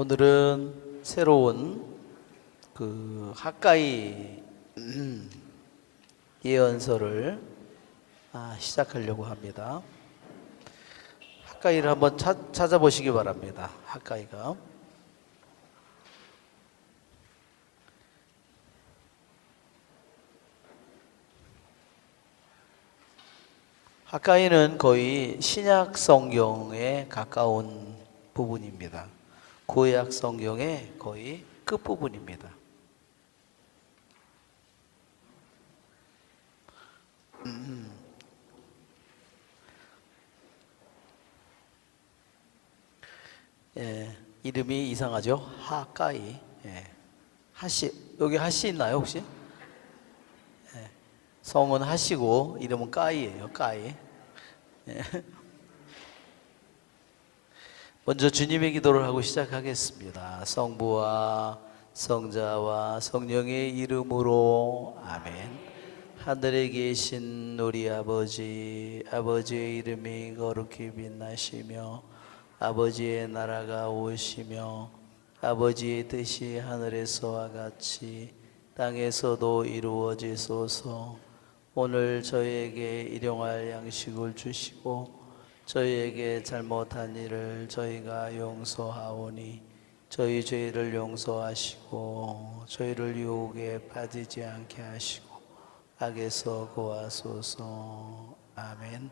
오늘은 새로운 학가이 예언서를 시작하려고 합니다. 학가이를 한번 찾아보시기 바랍니다. 학가이는 거의 신약 성경에 가까운 부분입니다. 구약 성경의 거의 끝부분입니다. 이름이 이상하죠? 하가이. 하시, 여기 하시 있나요 혹시? 성은 하시고 이름은 까이예요. 까이. 먼저 주님의 기도를 하고 시작하겠습니다. 성부와 성자와 성령의 이름으로 아멘. 하늘에 계신 우리 아버지, 아버지의 이름이 거룩히 빛나시며 아버지의 나라가 오시며 아버지의 뜻이 하늘에서와 같이 땅에서도 이루어지소서. 오늘 저희에게 일용할 양식을 주시고 저희에게 잘못한 일을 저희가 용서하오니 저희 죄를 용서하시고 저희를 유혹에 빠지지 않게 하시고 악에서 구하소서. 아멘.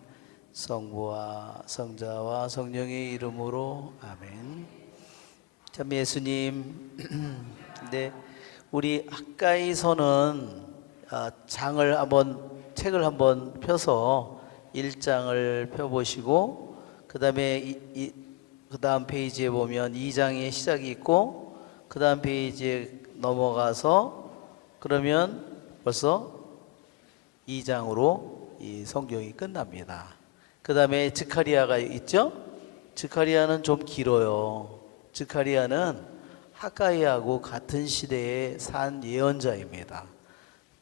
성부와 성자와 성령의 이름으로 아멘. 참 예수님, 네, 우리 학가이서는 책을 한번 펴서 1장을 펴보시고 그 다음에 그 다음 페이지에 보면 2장의 시작이 있고 그 다음 페이지에 넘어가서 그러면 벌써 2장으로 이 성경이 끝납니다. 그 다음에 스가랴가 있죠? 스가랴는 좀 길어요. 스가랴는 학가이하고 같은 시대에 산 예언자입니다.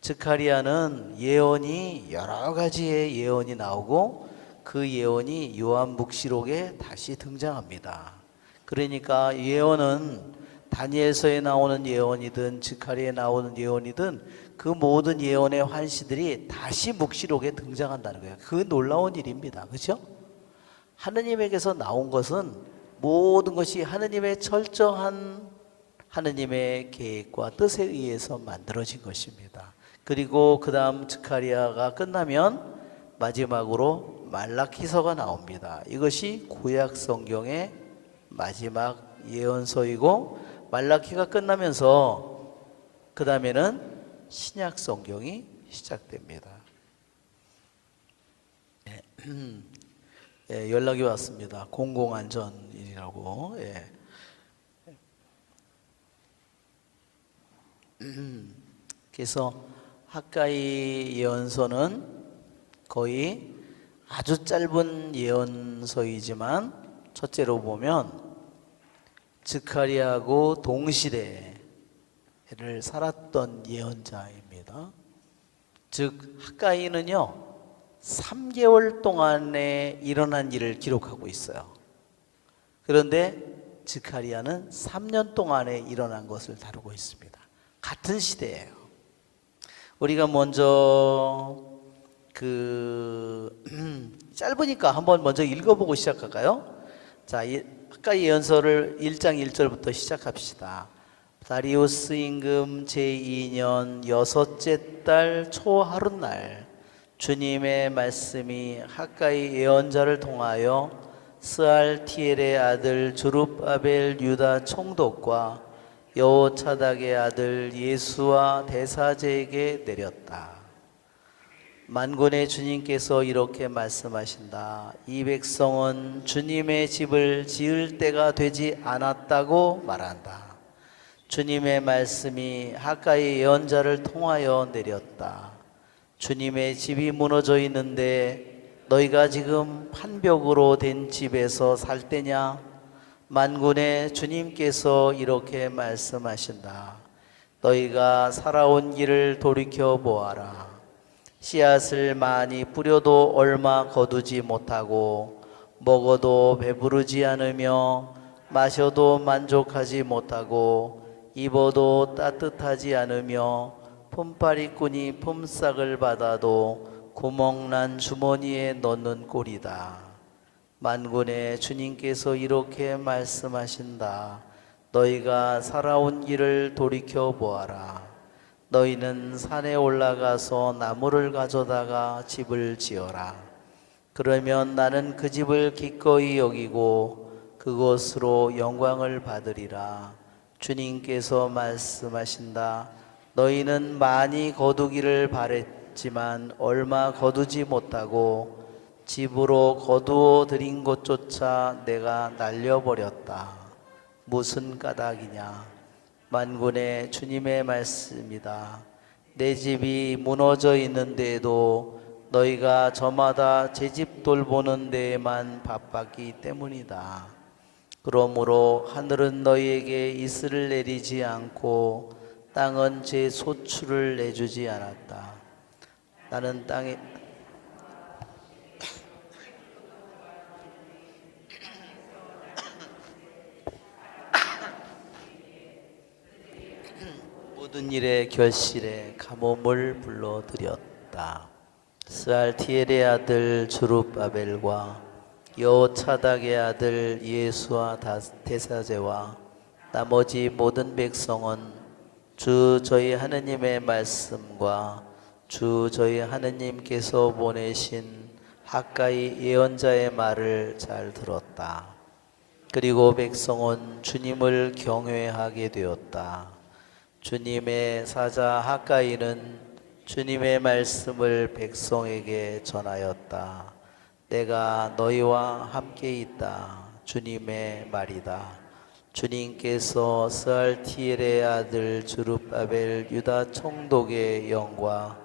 스가랴는 예언이 여러 가지의 예언이 나오고 그 예언이 요한묵시록에 다시 등장합니다. 그러니까 예언은 다니엘서에 나오는 예언이든 스가랴에 나오는 예언이든 그 모든 예언의 환시들이 다시 묵시록에 등장한다는 거예요. 그 놀라운 일입니다. 그렇죠? 하느님에게서 나온 것은 모든 것이 하느님의 철저한 하느님의 계획과 뜻에 의해서 만들어진 것입니다. 그리고 그 다음 스가랴가 끝나면 마지막으로 말라기서가 나옵니다. 이것이 구약 성경의 마지막 예언서이고 말라기가 끝나면서 그 다음에는 신약 성경이 시작됩니다. 연락이 왔습니다. 공공안전이라고. 그래서 학가이 예언서는 거의 아주 짧은 예언서이지만 첫째로 보면 스가랴하고 동시대를 살았던 예언자입니다. 즉 학가이는요 3개월 동안에 일어난 일을 기록하고 있어요. 그런데 스가랴는 3년 동안에 일어난 것을 다루고 있습니다. 같은 시대예요. 우리가 먼저 짧으니까 한번 먼저 읽어보고 시작할까요? 자, 학가이 예언서를 1장 1절부터 시작합시다. 다리우스 임금 제2년 여섯째 달 초하룻날 주님의 말씀이 학가이 예언자를 통하여 스알티엘의 아들 주룹바벨 유다 총독과 여호차닥의 아들 예수와 대사제에게 내렸다. 만군의 주님께서 이렇게 말씀하신다. 이 백성은 주님의 집을 지을 때가 되지 않았다고 말한다. 주님의 말씀이 학가이 예언자를 통하여 내렸다. 주님의 집이 무너져 있는데 너희가 지금 판벽으로 된 집에서 살 때냐? 만군의 주님께서 이렇게 말씀하신다. 너희가 살아온 길을 돌이켜 보아라. 씨앗을 많이 뿌려도 얼마 거두지 못하고 먹어도 배부르지 않으며 마셔도 만족하지 못하고 입어도 따뜻하지 않으며 품팔이꾼이 품삯을 받아도 구멍난 주머니에 넣는 꼴이다. 만군의 주님께서 이렇게 말씀하신다. 너희가 살아온 길을 돌이켜 보아라. 너희는 산에 올라가서 나무를 가져다가 집을 지어라. 그러면 나는 그 집을 기꺼이 여기고 그곳으로 영광을 받으리라. 주님께서 말씀하신다. 너희는 많이 거두기를 바랬지만 얼마 거두지 못하고 집으로 거두어 들인 곳조차 내가 날려버렸다. 무슨 까닭이냐? 만군의 주님의 말씀이다. 내 집이 무너져 있는데도 너희가 저마다 제 집 돌보는 데에만 바빴기 때문이다. 그러므로 하늘은 너희에게 이슬을 내리지 않고 땅은 제 소출을 내주지 않았다. 나는 땅에 모든 일의 결실에 가뭄을 불러들였다. 스알티엘의 아들 주룹바벨과 여호차닥의 아들 예수와 대사제와 나머지 모든 백성은 주 저희 하느님의 말씀과 주 저희 하느님께서 보내신 학가이 예언자의 말을 잘 들었다. 그리고 백성은 주님을 경외하게 되었다. 주님의 사자 학가이는 주님의 말씀을 백성에게 전하였다. 내가 너희와 함께 있다. 주님의 말이다. 주님께서 스알티엘의 아들 주룹바벨 유다 총독의 영과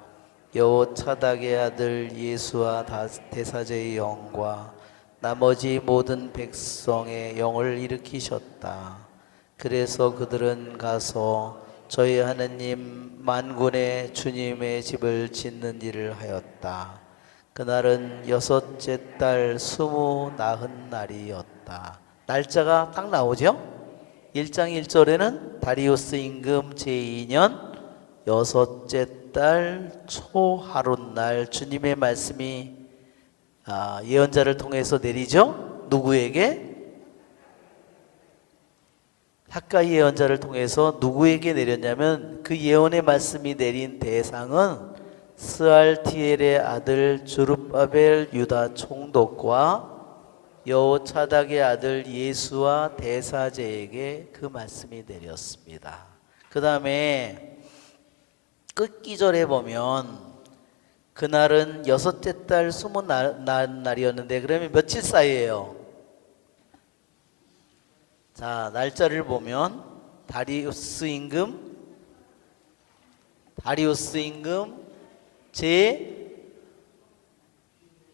여호차닥의 아들 예수와 대사제의 영과 나머지 모든 백성의 영을 일으키셨다. 그래서 그들은 가서 저희 하느님 만군의 주님의 집을 짓는 일을 하였다. 그날은 여섯째 달 20 날이었다. 날짜가 딱 나오죠? 1장 1절에는 다리우스 임금 제2년 여섯째 달 초하룻날 주님의 말씀이 예언자를 통해서 내리죠? 누구에게? 학가이 예언자를 통해서 누구에게 내렸냐면 그 예언의 말씀이 내린 대상은 스알티엘의 아들 주룹바벨 유다 총독과 여호차닥의 아들 예수와 대사제에게 그 말씀이 내렸습니다. 그 다음에 끝기절에 보면 그날은 여섯째 달 20날이었는데 그러면 며칠 사이예요? 자, 날짜를 보면 다리우스 임금 제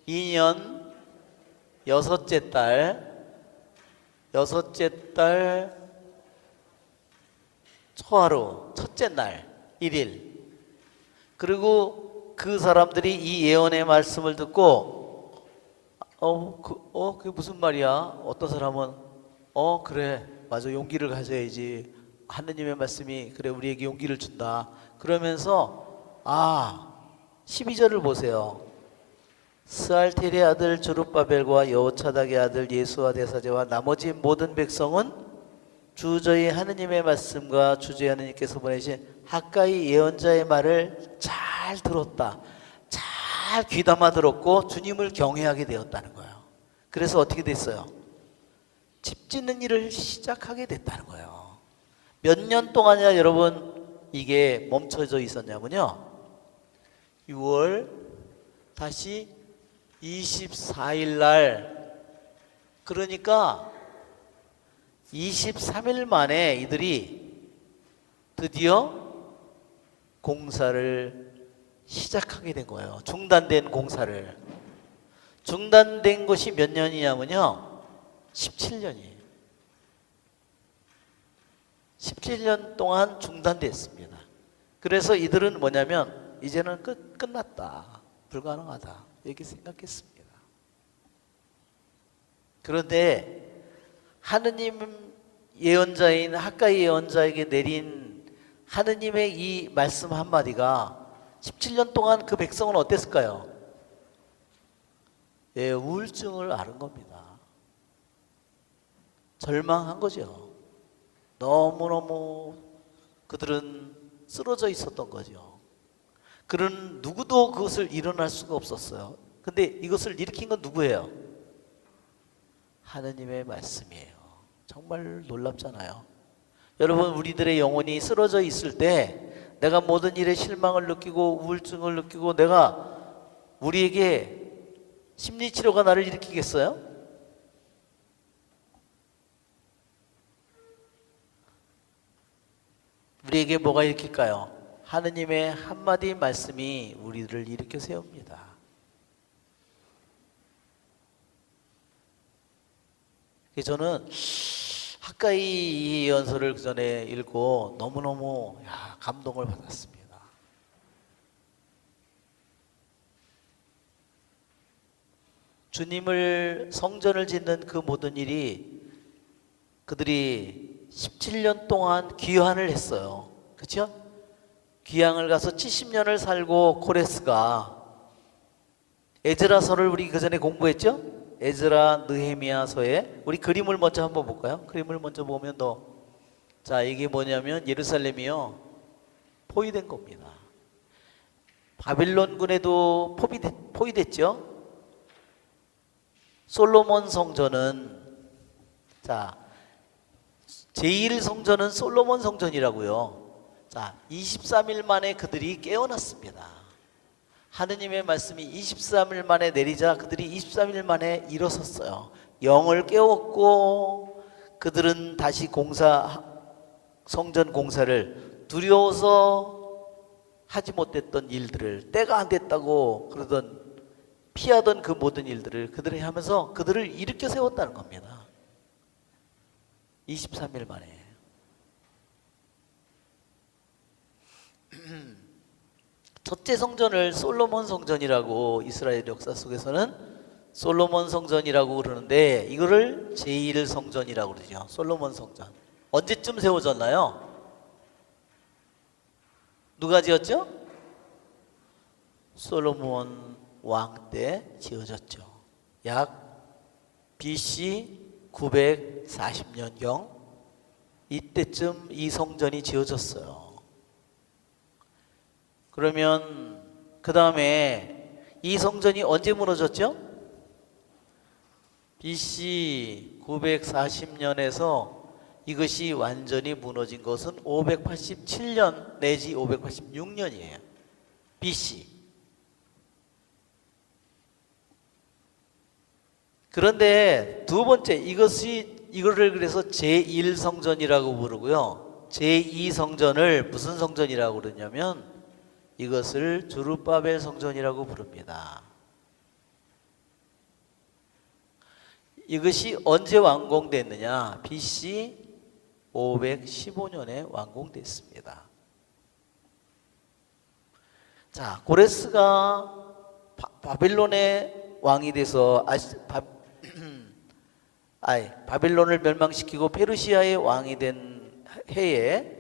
2년 여섯째 달 초하루 첫째 날 1일. 그리고 그 사람들이 이 예언의 말씀을 듣고 그게 무슨 말이야? 어떤 사람은 그래 맞아 용기를 가져야지 하느님의 말씀이 그래 우리에게 용기를 준다 그러면서 12절을 보세요. 스알티엘의 아들 주룹바벨과 여호차닥의 아들 예수와 대사제와 나머지 모든 백성은 주 저희 하느님의 말씀과 주 저희 하느님께서 보내신 학가이 예언자의 말을 잘 들었다. 잘 귀담아 들었고 주님을 경외하게 되었다는 거예요. 그래서 어떻게 됐어요? 집 짓는 일을 시작하게 됐다는 거예요. 몇 년 동안이나 여러분 이게 멈춰져 있었냐면요. 6월 다시 24일 날 그러니까 23일 만에 이들이 드디어 공사를 시작하게 된 거예요. 중단된 공사를. 중단된 것이 몇 년이냐면요. 17년이에요. 17년 동안 중단됐습니다. 그래서 이들은 뭐냐면 이제는 끝났다. 불가능하다. 이렇게 생각했습니다. 그런데 하느님 예언자인 학가이 예언자에게 내린 하느님의 이 말씀 한마디가 17년 동안 그 백성은 어땠을까요? 예, 우울증을 앓은 겁니다. 절망한 거죠. 너무너무 그들은 쓰러져 있었던 거죠. 그런 누구도 그것을 일어날 수가 없었어요. 근데 이것을 일으킨 건 누구예요? 하느님의 말씀이에요. 정말 놀랍잖아요. 여러분, 우리들의 영혼이 쓰러져 있을 때 내가 모든 일에 실망을 느끼고 우울증을 느끼고 내가 우리에게 심리치료가 나를 일으키겠어요? 우리에게 뭐가 일으킬까요? 하느님의 한마디 말씀이 우리를 일으켜 세웁니다. 저는 학가이 이 예언서를 그 전에 읽고 너무너무 감동을 받았습니다. 주님을 성전을 짓는 그 모든 일이 그들이 17년 동안 귀환을 했어요. 그렇죠? 귀향을 가서 70년을 살고 코레스가 에즈라서를 우리 그 전에 공부했죠? 에즈라 느헤미야서에 우리 그림을 먼저 한번 볼까요? 그림을 먼저 보면 자, 이게 뭐냐면 예루살렘이요 포위된 겁니다. 바빌론군에도 포위됐죠? 솔로몬 성전은 자 제1성전은 솔로몬 성전이라고요. 자, 23일 만에 그들이 깨어났습니다. 하느님의 말씀이 23일 만에 내리자 그들이 23일 만에 일어섰어요. 영을 깨웠고 그들은 다시 성전 공사를 두려워서 하지 못했던 일들을 때가 안 됐다고 그러던 피하던 그 모든 일들을 그들이 하면서 그들을 일으켜 세웠다는 겁니다. 23일 만에. 첫째 성전을 솔로몬 성전이라고 이스라엘 역사 속에서는 솔로몬 성전이라고 그러는데 이거를 제1성전이라고 그러죠. 솔로몬 성전. 언제쯤 세워졌나요? 누가 지었죠? 솔로몬 왕 때 지어졌죠. 약 BC 940년경 이때쯤 이 성전이 지어졌어요. 그러면 그 다음에 이 성전이 언제 무너졌죠? BC 940년에서 이것이 완전히 무너진 것은 587년 내지 586년이에요. BC. 그런데 두 번째 이거를 그래서 제1성전이라고 부르고요. 제2성전을 무슨 성전이라고 그러냐면 이것을 주룹바벨 성전이라고 부릅니다. 이것이 언제 완공됐느냐? BC 515년에 완공됐습니다. 자, 고레스가 바빌론의 왕이 돼서 바빌론을 멸망시키고 페르시아의 왕이 된 해에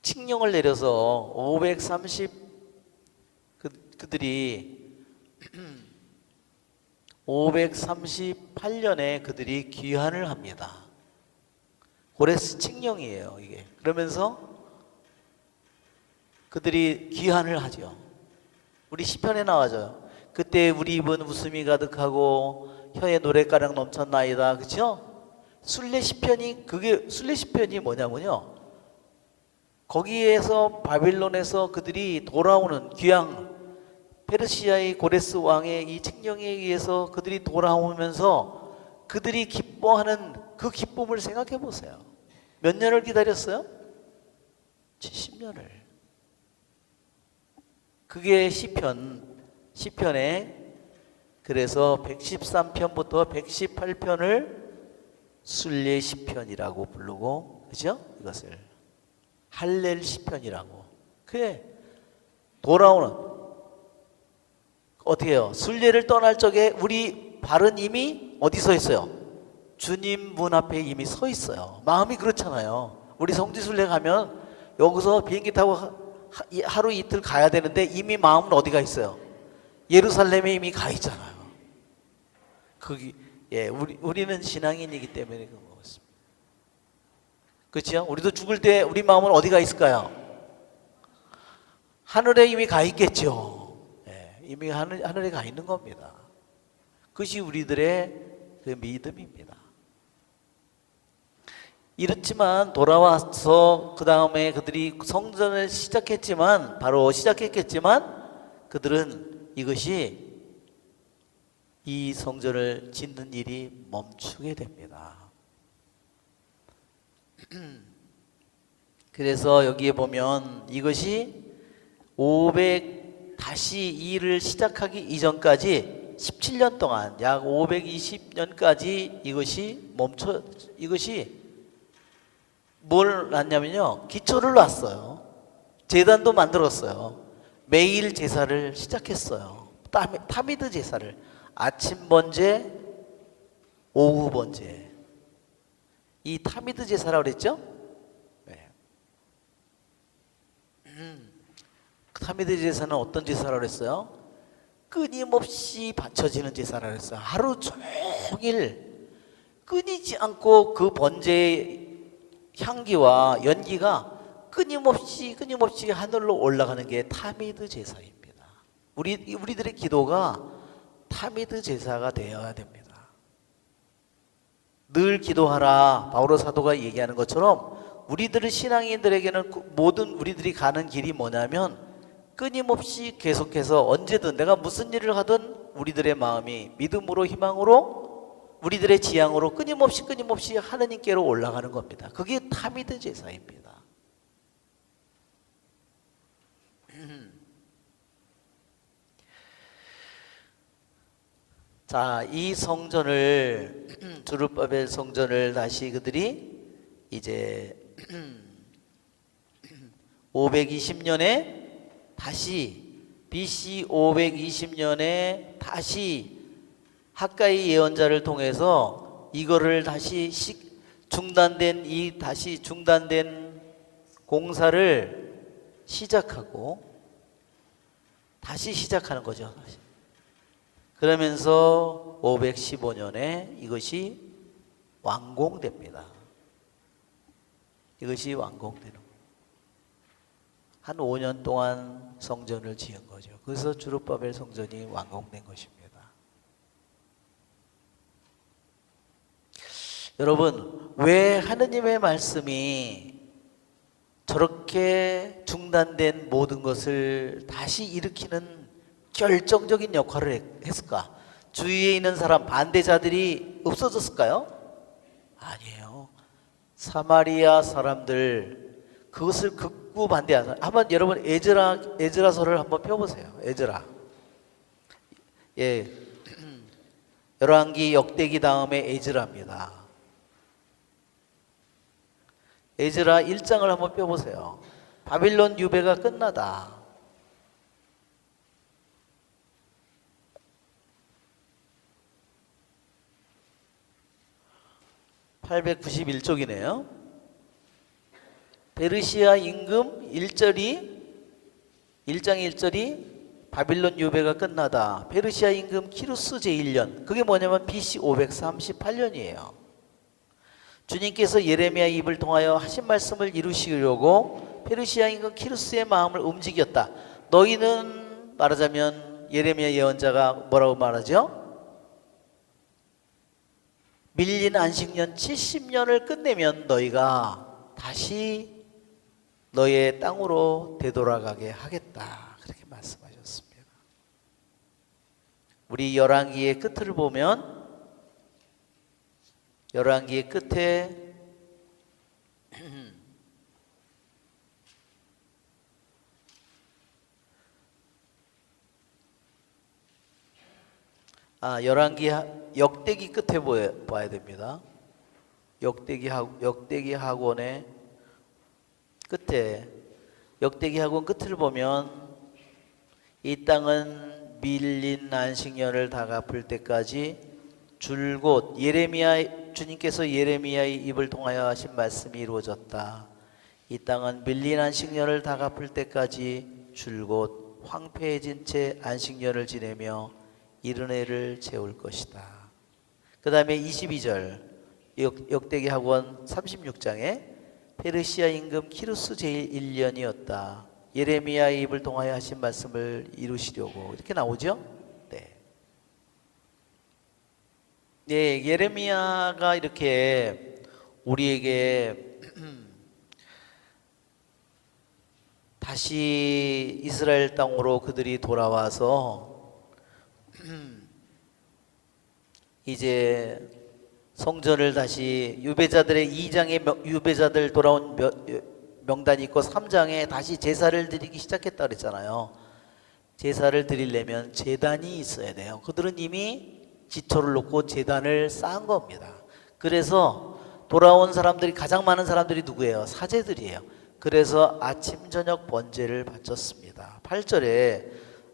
칙령을 내려서 538년에 그들이 귀환을 합니다. 고레스 칙령이에요, 이게. 그러면서 그들이 귀환을 하죠. 우리 시편에 나와죠. 그때 우리 입은 웃음이 가득하고 혀에 노랫가락 넘쳤나이다. 그렇죠? 순례 시편이 뭐냐면요. 거기에서 바빌론에서 그들이 돌아오는 귀향, 페르시아의 고레스 왕의 이 칙령에 의해서 그들이 돌아오면서 그들이 기뻐하는 그 기쁨을 생각해 보세요. 몇 년을 기다렸어요? 70년을. 그게 시편에 그래서 113편부터 118편을 순례 시편이라고 부르고, 그죠? 이것을 할렐 시편이라고. 그게 돌아오는 어떻게 해요? 순례를 떠날 적에 우리 발은 이미 어디 서 있어요? 주님 문 앞에 이미 서 있어요. 마음이 그렇잖아요. 우리 성지순례 가면 여기서 비행기 타고 하루 이틀 가야 되는데 이미 마음은 어디가 있어요? 예루살렘에 이미 가 있잖아요. 거기 우리는 신앙인이기 때문에 그렇습니다. 그렇죠? 우리도 죽을 때 우리 마음은 어디가 있을까요? 하늘에 이미 가 있겠죠. 이미 하늘에 가 있는 겁니다. 그것이 우리들의 그 믿음입니다. 이렇지만 돌아와서 그 다음에 그들이 성전을 바로 시작했겠지만 그들은 이것이 이 성전을 짓는 일이 멈추게 됩니다. 그래서 여기에 보면 이것이 500 다시 이 일을 시작하기 이전까지 17년 동안 약 520년까지 이것이 뭘 놨냐면요, 기초를 놨어요. 제단도 만들었어요. 매일 제사를 시작했어요. 타미드 제사를 아침 번제, 오후 번제. 이 타미드 제사라고 그랬죠? 네. 타미드 제사는 어떤 제사라고 그랬어요? 끊임없이 바쳐지는 제사라고 그랬어요. 하루 종일 끊이지 않고 그 번제의 향기와 연기가 끊임없이 하늘로 올라가는 게 타미드 제사입니다. 우리들의 기도가 타미드 제사가 되어야 됩니다. 늘 기도하라 바오로 사도가 얘기하는 것처럼 우리들의 신앙인들에게는 모든 우리들이 가는 길이 뭐냐면 끊임없이 계속해서 언제든 내가 무슨 일을 하든 우리들의 마음이 믿음으로 희망으로 우리들의 지향으로 끊임없이 하느님께로 올라가는 겁니다. 그게 타미드 제사입니다. 자, 이 성전을 두룹바벨 성전을 다시 그들이 이제 520년에 다시 BC 520년에 다시 학가이 예언자를 통해서 이거를 다시 다시 중단된 공사를 시작하고 다시 시작하는 거죠. 그러면서 515년에 이것이 완공됩니다. 이것이 완공되는 거예요. 한 5년 동안 성전을 지은 거죠. 그래서 주룹바벨 성전이 완공된 것입니다. 여러분, 왜 하느님의 말씀이 저렇게 중단된 모든 것을 다시 일으키는 결정적인 역할을 했을까? 주위에 있는 사람, 반대자들이 없어졌을까요? 아니에요. 사마리아 사람들 그것을 극구 반대하는. 한번 여러분 에즈라서를 한번 펴보세요. 에즈라. 열왕기 역대기 다음에 에즈라입니다. 에즈라 1장을 한번 펴보세요. 바빌론 유배가 끝나다. 891쪽이네요. 페르시아 임금 1장 1절이 바빌론 유배가 끝나다. 페르시아 임금 키루스 제1년. 그게 뭐냐면 BC 538년이에요. 주님께서 예레미야 입을 통하여 하신 말씀을 이루시려고 페르시아 임금 키루스의 마음을 움직였다. 너희는 말하자면 예레미야 예언자가 뭐라고 말하죠? 밀린 안식년 70년을 끝내면 너희가 다시 너의 땅으로 되돌아가게 하겠다. 그렇게 말씀하셨습니다. 우리 열왕기의 끝을 보면 열왕기의 끝에 열왕기 역대기 끝에 봐야 됩니다. 역대기 학원의 끝에 역대기 학원 끝을 보면 이 땅은 밀린 안식년을 다 갚을 때까지 줄곧 예레미야 주님께서 예레미야의 입을 통하여 하신 말씀이 이루어졌다. 이 땅은 밀린 안식년을 다 갚을 때까지 줄곧 황폐해진 채 안식년을 지내며 이른 해를 채울 것이다. 그 다음에 22절 역대기 학원 36장에 페르시아 임금 키루스 제1년이었다. 예레미야의 입을 통하여 하신 말씀을 이루시려고 이렇게 나오죠. 네. 네, 예레미야가 이렇게 우리에게 다시 이스라엘 땅으로 그들이 돌아와서 이제 성전을 다시 유배자들의 2장에 유배자들 돌아온 명단이 있고 3장에 다시 제사를 드리기 시작했다 그랬잖아요. 제사를 드리려면 제단이 있어야 돼요. 그들은 이미 지초를 놓고 제단을 쌓은 겁니다. 그래서 돌아온 사람들이 가장 많은 사람들이 누구예요? 사제들이에요. 그래서 아침 저녁 번제를 바쳤습니다. 8절에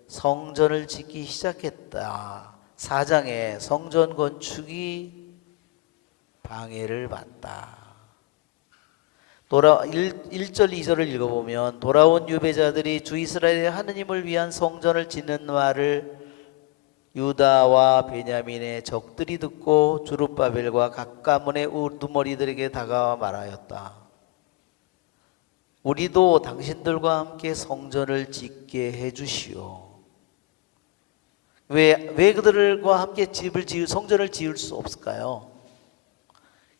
성전을 짓기 시작했다. 4장에 성전 건축이 방해를 받다. 1절 2절을 읽어보면 돌아온 유배자들이 주 이스라엘의 하느님을 위한 성전을 짓는 말을 유다와 베냐민의 적들이 듣고 주룹바벨과 각 가문의 우두머리들에게 다가와 말하였다. 우리도 당신들과 함께 성전을 짓게 해주시오. 왜 그들과 함께 성전을 지을 수 없을까요?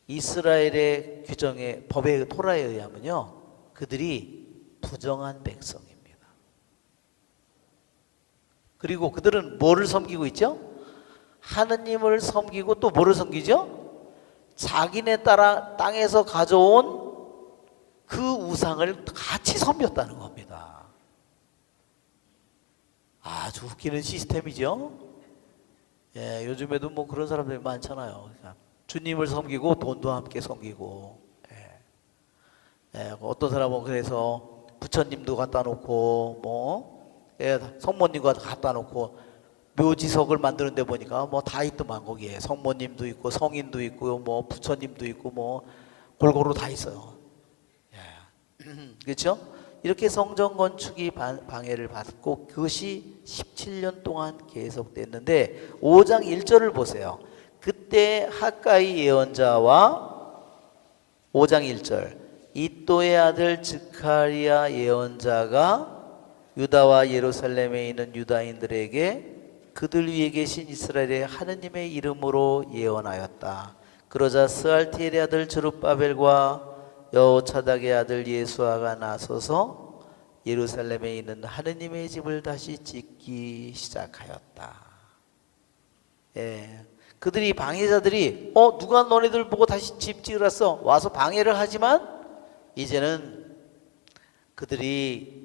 이스라엘의 규정의 법의 토라에 의하면요, 그들이 부정한 백성입니다. 그리고 그들은 뭐를 섬기고 있죠? 하느님을 섬기고 또 뭐를 섬기죠? 자기네 땅에서 가져온 그 우상을 같이 섬겼다는 겁니다. 아주 웃기는 시스템이죠. 예, 요즘에도 뭐 그런 사람들이 많잖아요. 그러니까 주님을 섬기고 돈도 함께 섬기고. 예, 어떤 사람은 그래서 부처님도 갖다 놓고 성모님과 갖다 놓고 묘지석을 만드는데 보니까 뭐 다 있더만 거기에 성모님도 있고 성인도 있고 뭐 부처님도 있고 뭐 골고루 다 있어요. 그렇죠? 이렇게 성전 건축이 방해를 받고 그것이 17년 동안 계속됐는데 5장 1절을 보세요. 그때 학가이 예언자와 5장 1절 이또의 아들 즈카리야 예언자가 유다와 예루살렘에 있는 유다인들에게 그들 위에 계신 이스라엘의 하느님의 이름으로 예언하였다. 그러자 스알티엘의 아들 스룹바벨과 여호차닥의 아들 예수아가 나서서 예루살렘에 있는 하느님의 집을 다시 짓기 시작하였다. 예, 그들이 방해자들이 누가 너네들 보고 다시 집 지으랬어? 와서 방해를 하지만 이제는 그들이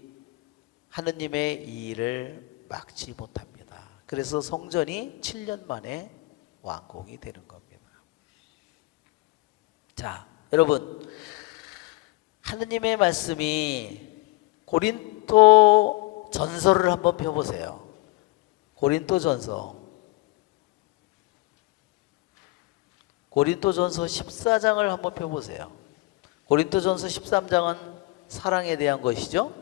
하느님의 이 일을 막지 못합니다. 그래서 성전이 7년 만에 완공이 되는 겁니다. 자, 여러분, 하느님의 말씀이 고린도 전서를 한번 펴보세요. 고린도 전서 14장을 한번 펴보세요. 고린도 전서 13장은 사랑에 대한 것이죠.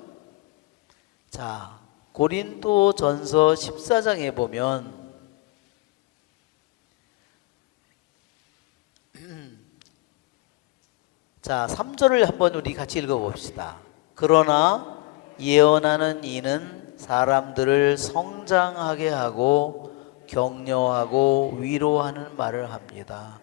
자, 고린도 전서 14장에 보면 자, 3절을 한번 우리 같이 읽어봅시다. 그러나 예언하는 이는 사람들을 성장하게 하고 격려하고 위로하는 말을 합니다.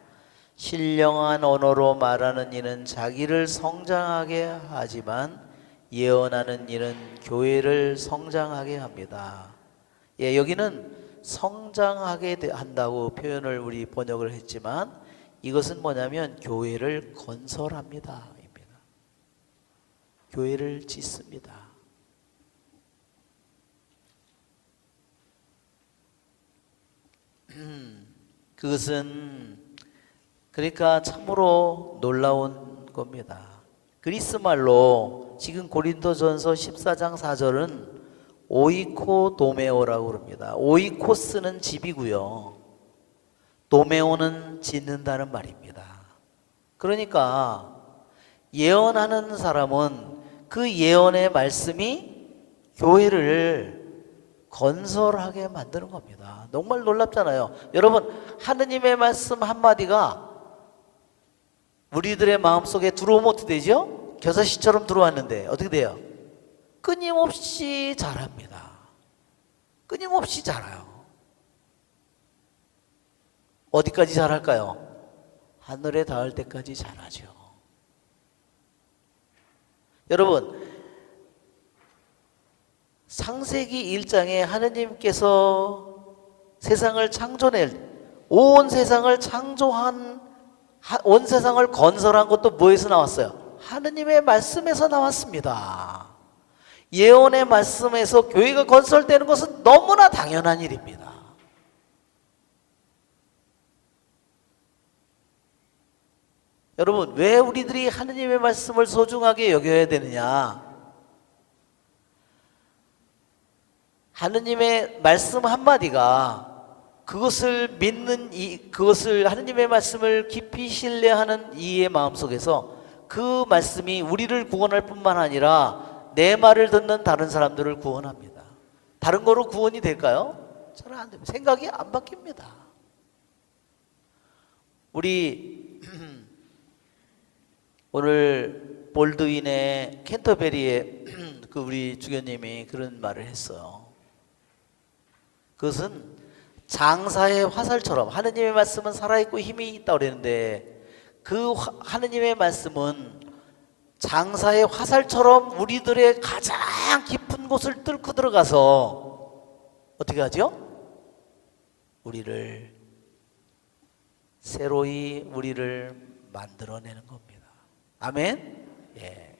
신령한 언어로 말하는 이는 자기를 성장하게 하지만 예언하는 이는 교회를 성장하게 합니다. 예, 여기는 성장하게 한다고 표현을 우리 번역을 했지만 이것은 뭐냐면 교회를 건설합니다. 입니다. 교회를 짓습니다. 그것은 그러니까 참으로 놀라운 겁니다. 그리스 말로 지금 고린도전서 14장 4절은 오이코도메오라고 그럽니다. 오이코스는 집이고요. 도메오는 짓는다는 말입니다. 그러니까 예언하는 사람은 그 예언의 말씀이 교회를 건설하게 만드는 겁니다. 정말 놀랍잖아요. 여러분, 하느님의 말씀 한마디가 우리들의 마음속에 들어오면 어떻게 되죠? 겨자씨처럼 들어왔는데 어떻게 돼요? 끊임없이 자랍니다. 끊임없이 자라요. 어디까지 자랄까요? 하늘에 닿을 때까지 자라죠. 여러분, 창세기 1장에 하느님께서 세상을 온 세상을 창조한, 온 세상을 건설한 것도 뭐에서 나왔어요? 하느님의 말씀에서 나왔습니다. 예언의 말씀에서 교회가 건설되는 것은 너무나 당연한 일입니다. 여러분, 왜 우리들이 하느님의 말씀을 소중하게 여겨야 되느냐? 하느님의 말씀 한마디가 그것을 믿는 그것을 하느님의 말씀을 깊이 신뢰하는 이의 마음속에서 그 말씀이 우리를 구원할 뿐만 아니라 내 말을 듣는 다른 사람들을 구원합니다. 다른 거로 구원이 될까요? 저는 안 됩니다. 생각이 안 바뀝니다. 우리 오늘 볼드윈의 캔터베리의 그 우리 주교님이 그런 말을 했어요. 그것은 장사의 화살처럼, 하느님의 말씀은 살아있고 힘이 있다고 그랬는데 그 하느님의 말씀은 장사의 화살처럼 우리들의 가장 깊은 곳을 뚫고 들어가서 어떻게 하죠? 새로이 우리를 만들어내는 겁니다. 아멘? 예.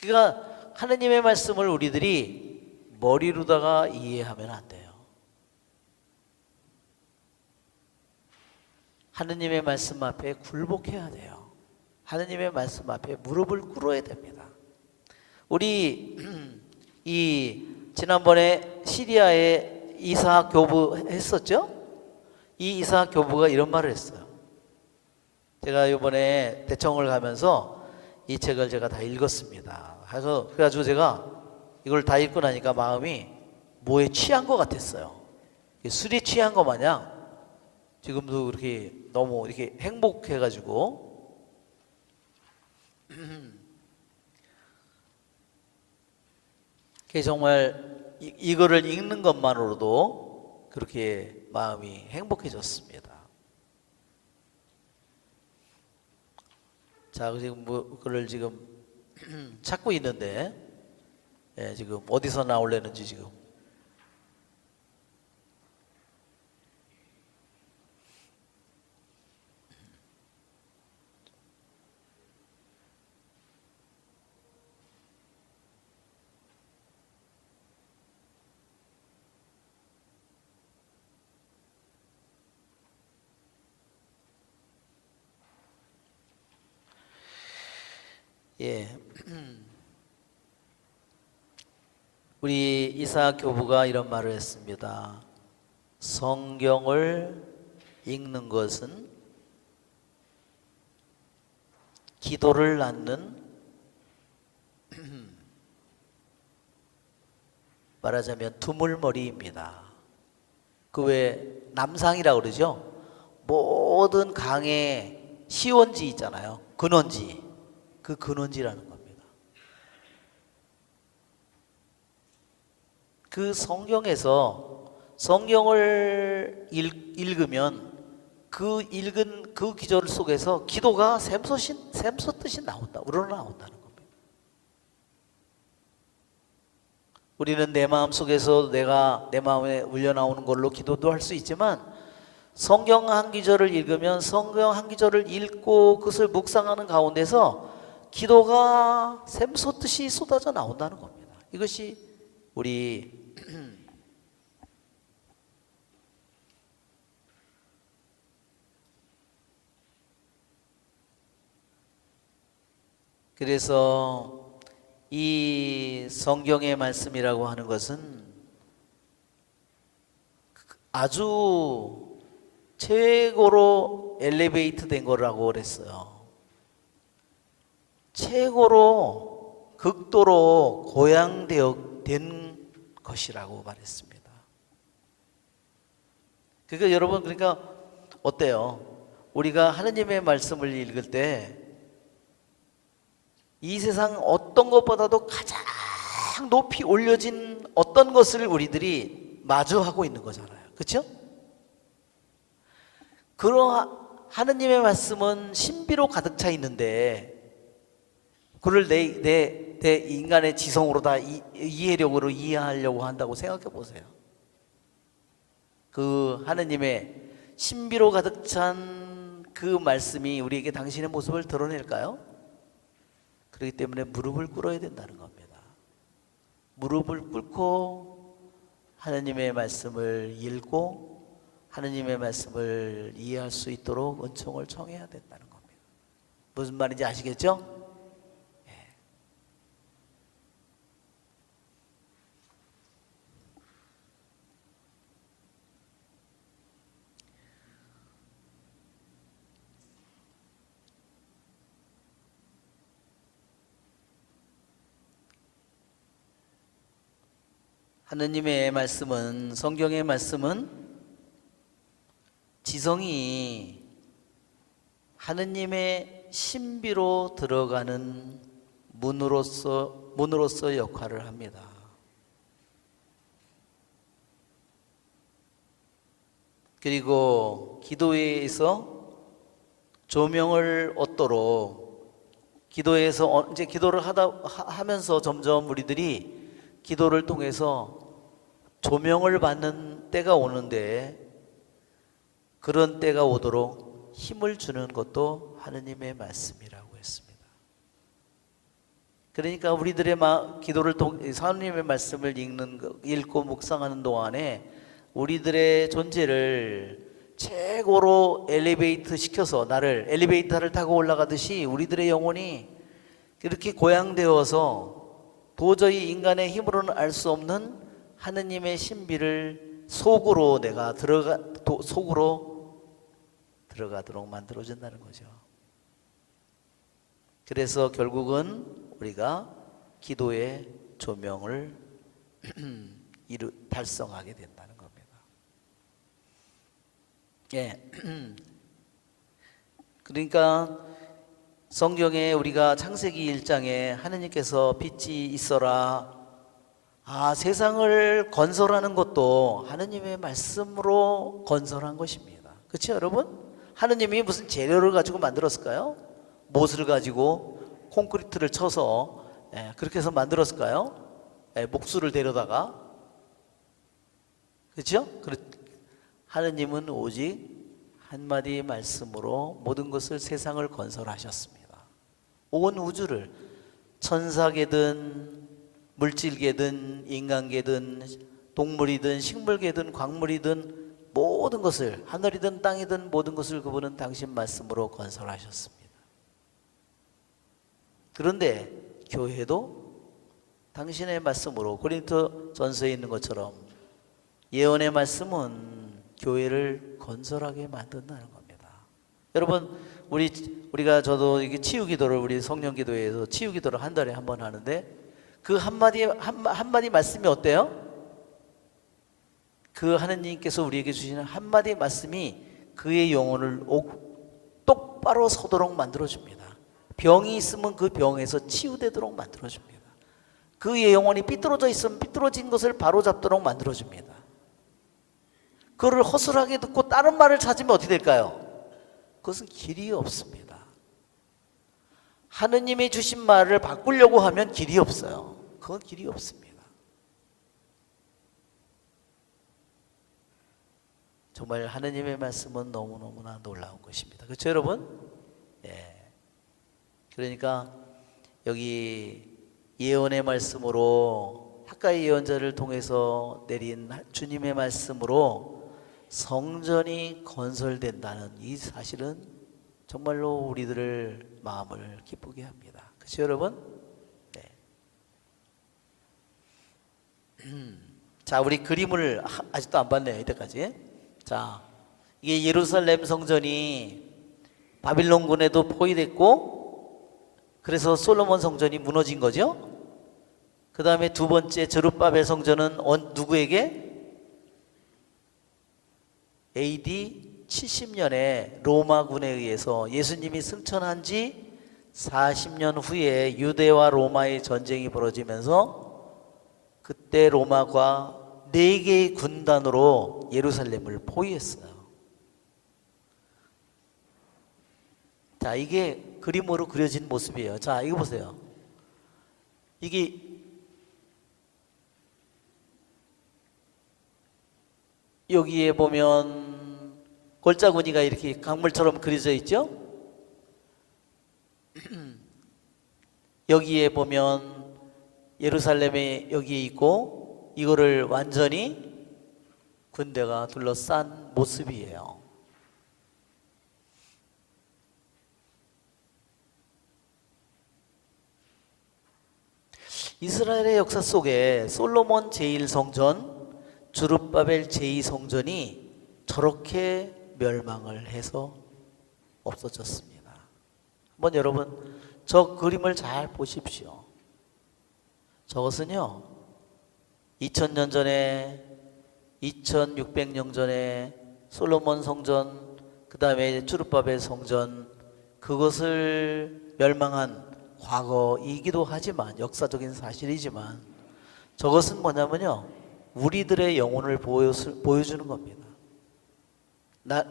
그러니까 하느님의 말씀을 우리들이 머리로다가 이해하면 안 돼요. 하느님의 말씀 앞에 굴복해야 돼요. 하느님의 말씀 앞에 무릎을 꿇어야 됩니다. 우리 지난번에 시리아에 이사학 교부 했었죠? 이 이사학 교부가 이런 말을 했어요. 제가 이번에 대청을 가면서 이 책을 제가 다 읽었습니다. 그래가지고 제가 이걸 다 읽고 나니까 마음이 뭐에 취한 것 같았어요. 술에 취한 것 마냥 지금도 그렇게 너무 이렇게 행복해가지고 정말 이거를 읽는 것만으로도 그렇게 마음이 행복해졌습니다. 자, 지금 그걸 지금 찾고 있는데 지금 어디서 나오려는지 지금 우리 이사학 교부가 이런 말을 했습니다. 성경을 읽는 것은 기도를 낳는 말하자면 두물머리입니다. 그 왜 남상이라고 그러죠? 모든 강의 시원지 있잖아요. 근원지. 그 근원지라는 겁니다. 그 성경을 읽으면 그 읽은 그 기절 속에서 기도가 샘솟듯이 나온다. 우러나온다는 겁니다. 우리는 내 마음 속에서 내 마음에 울려나오는 걸로 기도도 할 수 있지만 성경 한 기절을 읽으면 성경 한 기절을 읽고 그것을 묵상하는 가운데서 기도가 샘솟듯이 쏟아져 나온다는 겁니다. 이것이 우리 그래서 이 성경의 말씀이라고 하는 것은 아주 최고로 엘리베이트 된 거라고 그랬어요. 최고로 극도로 고양되어 된 것이라고 말했습니다. 그러니까 여러분, 그러니까 어때요? 우리가 하느님의 말씀을 읽을 때 이 세상 어떤 것보다도 가장 높이 올려진 어떤 것을 우리들이 마주하고 있는 거잖아요. 그렇죠? 그러 하느님의 말씀은 신비로 가득 차 있는데 그걸 내 인간의 지성으로 다 이해력으로 이해하려고 한다고 생각해 보세요. 그 하느님의 신비로 가득 찬 그 말씀이 우리에게 당신의 모습을 드러낼까요? 그렇기 때문에 무릎을 꿇어야 된다는 겁니다. 무릎을 꿇고 하느님의 말씀을 읽고 하느님의 말씀을 이해할 수 있도록 은총을 청해야 된다는 겁니다. 무슨 말인지 아시겠죠? 하느님의 말씀은, 성경의 말씀은 지성이 하느님의 신비로 들어가는 문으로서 역할을 합니다. 그리고 기도회에서 조명을 얻도록 기도에서 이제 기도를 하면서 점점 우리들이 기도를 통해서 조명을 받는 때가 오는데 그런 때가 오도록 힘을 주는 것도 하느님의 말씀이라고 했습니다. 그러니까 우리들의 기도를 통해 하느님의 말씀을 읽고 묵상하는 동안에 우리들의 존재를 최고로 엘리베이터 시켜서 나를 엘리베이터를 타고 올라가듯이 우리들의 영혼이 그렇게 고양되어서 도저히 인간의 힘으로는 알 수 없는 하느님의 신비를 속으로 들어가도록 만들어준다는 거죠. 그래서 결국은 우리가 기도의 조명을 달성하게 된다는 겁니다. 예. 그러니까 성경에 우리가 창세기 1장에 하느님께서 빛이 있어라. 세상을 건설하는 것도 하느님의 말씀으로 건설한 것입니다. 그렇죠, 여러분? 하느님이 무슨 재료를 가지고 만들었을까요? 못을 가지고 콘크리트를 쳐서 그렇게 해서 만들었을까요? 목수를 데려다가. 그렇죠? 하느님은 오직 한마디 말씀으로 모든 것을 세상을 건설하셨습니다. 온 우주를 천사계든 물질계든 인간계든 동물이든 식물계든 광물이든 모든 것을 하늘이든 땅이든 모든 것을 그분은 당신 말씀으로 건설하셨습니다. 그런데 교회도 당신의 말씀으로 고린도 전서에 있는 것처럼 예언의 말씀은 교회를 건설하게 만든다는 겁니다. 여러분 우리가 저도 이게 치유기도를 우리 성령기도회에서 치유기도를 한 달에 한 번 하는데 그 한마디 말씀이 어때요? 그 하느님께서 우리에게 주시는 한마디 말씀이 그의 영혼을 똑바로 서도록 만들어줍니다. 병이 있으면 그 병에서 치유되도록 만들어줍니다. 그의 영혼이 삐뚤어져 있으면 삐뚤어진 것을 바로잡도록 만들어줍니다. 그를 허술하게 듣고 다른 말을 찾으면 어떻게 될까요? 그것은 길이 없습니다. 하느님이 주신 말을 바꾸려고 하면 길이 없어요. 그건 길이 없습니다. 정말 하느님의 말씀은 너무너무나 놀라운 것입니다. 그렇죠, 여러분? 예. 그러니까 여기 예언의 말씀으로 학가의 예언자를 통해서 내린 주님의 말씀으로 성전이 건설된다는 이 사실은 정말로 우리들을 마음을 기쁘게 합니다. 그렇죠, 여러분? 네. 자, 우리 그림을 아직도 안 봤네요, 이때까지. 자, 이게 예루살렘 성전이 바빌론군에도 포위됐고, 그래서 솔로몬 성전이 무너진 거죠. 그 다음에 두 번째 저룹바벨 성전은 누구에게? AD 70년에 로마군에 의해서 예수님이 승천한 지 40년 후에 유대와 로마의 전쟁이 벌어지면서 그때 로마가 4개의 군단으로 예루살렘을 포위했어요. 자, 이게 그림으로 그려진 모습이에요. 자, 이거 보세요. 이게 여기에 보면 골짜구니가 이렇게 강물처럼 그려져 있죠. 여기에 보면 예루살렘에 여기에 있고, 이거를 완전히 군대가 둘러싼 모습이에요. 이스라엘의 역사 속에 솔로몬 제1성전, 주룹바벨 제2성전이 저렇게 멸망을 해서 없어졌습니다. 한번 여러분 저 그림을 잘 보십시오. 저것은요 2000년 전에 2600년 전에 솔로몬 성전, 그 다음에 주룹바벨 성전, 그것을 멸망한 과거이기도 하지만, 역사적인 사실이지만, 저것은 뭐냐면요 우리들의 영혼을 보여주는 겁니다.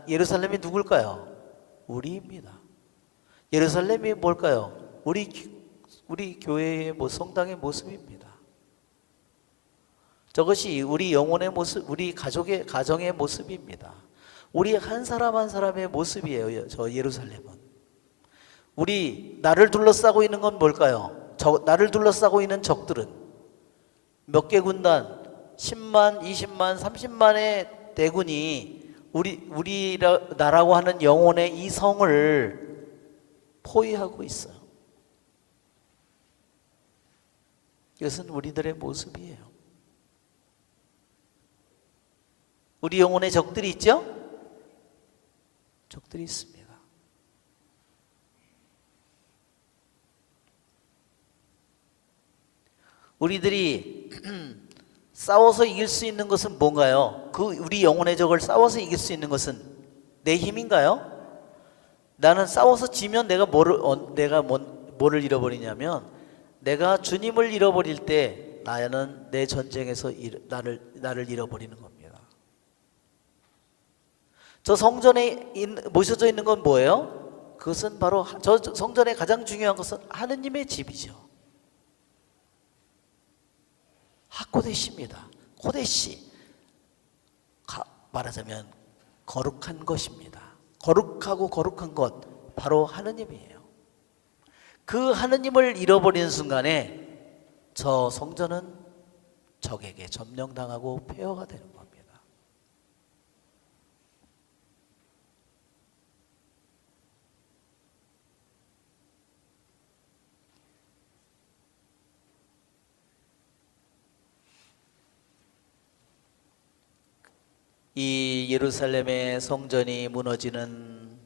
예루살렘이 누굴까요? 우리입니다. 예루살렘이 뭘까요? 우리 교회의 성당의 모습입니다. 저것이 우리 영혼의 모습, 우리 가정의 모습입니다. 우리 한 사람 한 사람의 모습이에요. 저 예루살렘은. 나를 둘러싸고 있는 건 뭘까요? 나를 둘러싸고 있는 적들은 몇 개 군단, 10만, 20만, 30만의 대군이 나라고 하는 영혼의 이 성을 포위하고 있어요. 이것은 우리들의 모습이에요. 우리 영혼의 적들이 있죠? 적들이 있습니다. 우리들이 싸워서 이길 수 있는 것은 뭔가요? 우리 영혼의 적을 싸워서 이길 수 있는 것은 내 힘인가요? 나는 싸워서 지면 내가 뭐를 잃어버리냐면, 내가 주님을 잃어버릴 때 나는 내 전쟁에서 나를 잃어버리는 겁니다. 저 성전에 모셔져 있는 건 뭐예요? 그것은 바로 저 성전의 가장 중요한 것은 하느님의 집이죠. 하코데시입니다. 코데시, 말하자면 거룩한 것입니다. 거룩하고 거룩한 것, 바로 하느님이에요. 그 하느님을 잃어버리는 순간에 저 성전은 적에게 점령당하고 폐허가 되는 겁니다. 이 예루살렘의 성전이 무너지는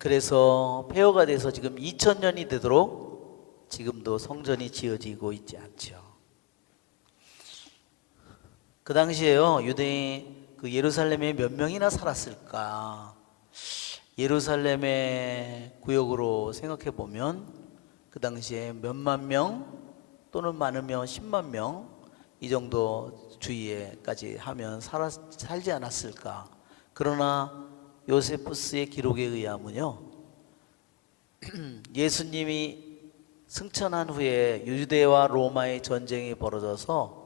그래서 폐허가 돼서 지금 2000년이 되도록 지금도 성전이 지어지고 있지 않죠. 그 당시에요 유대인 예루살렘에 몇 명이나 살았을까? 예루살렘의 구역으로 생각해 보면 그 당시에 몇만 명 또는 많으면 10만 명 이 정도 주위에까지 하면 살지 않았을까? 그러나 요세푸스의 기록에 의하면요 예수님이 승천한 후에 유대와 로마의 전쟁이 벌어져서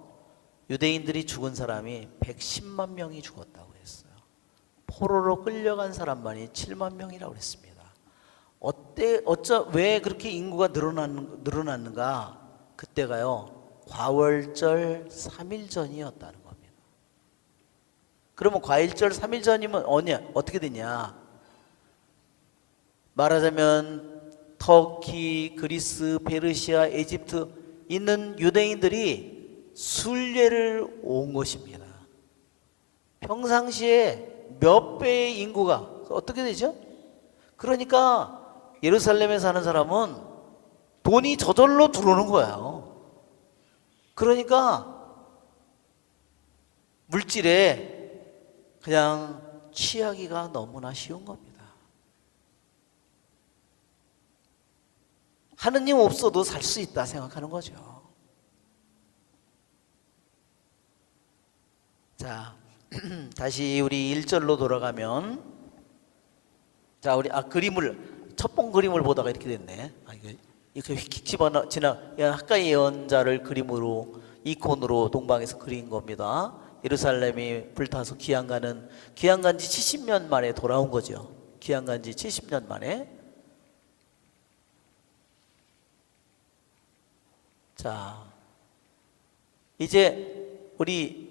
유대인들이 죽은 사람이 110만 명이 죽었다고 했어요. 포로로 끌려간 사람만이 7만 명이라고 했습니다. 왜 그렇게 인구가 늘어났는가? 그때가요 과월절 3일 전이었다는 겁니다. 그러면 과일절 3일 전이면 어떻게 되냐? 말하자면 터키, 그리스, 페르시아, 에집트 있는 유대인들이 순례를 온 것입니다. 평상시에 몇 배의 인구가 어떻게 되죠? 그러니까 예루살렘에 사는 사람은 돈이 저절로 들어오는 거예요. 그러니까 물질에 그냥 취하기가 너무나 쉬운 겁니다. 하느님 없어도 살 수 있다 생각하는 거죠. 자, 다시 우리 1절로 돌아가면, 자, 우리 첫 번 그림을 보다가 이렇게 됐네. 이렇게 휙 지나 학가의 예언자를 그림으로, 이콘으로 동방에서 그린 겁니다. 예루살렘이 불타서 귀양간 지 70년 만에 돌아온 거죠. 귀양간 지 70년 만에. 자, 이제 우리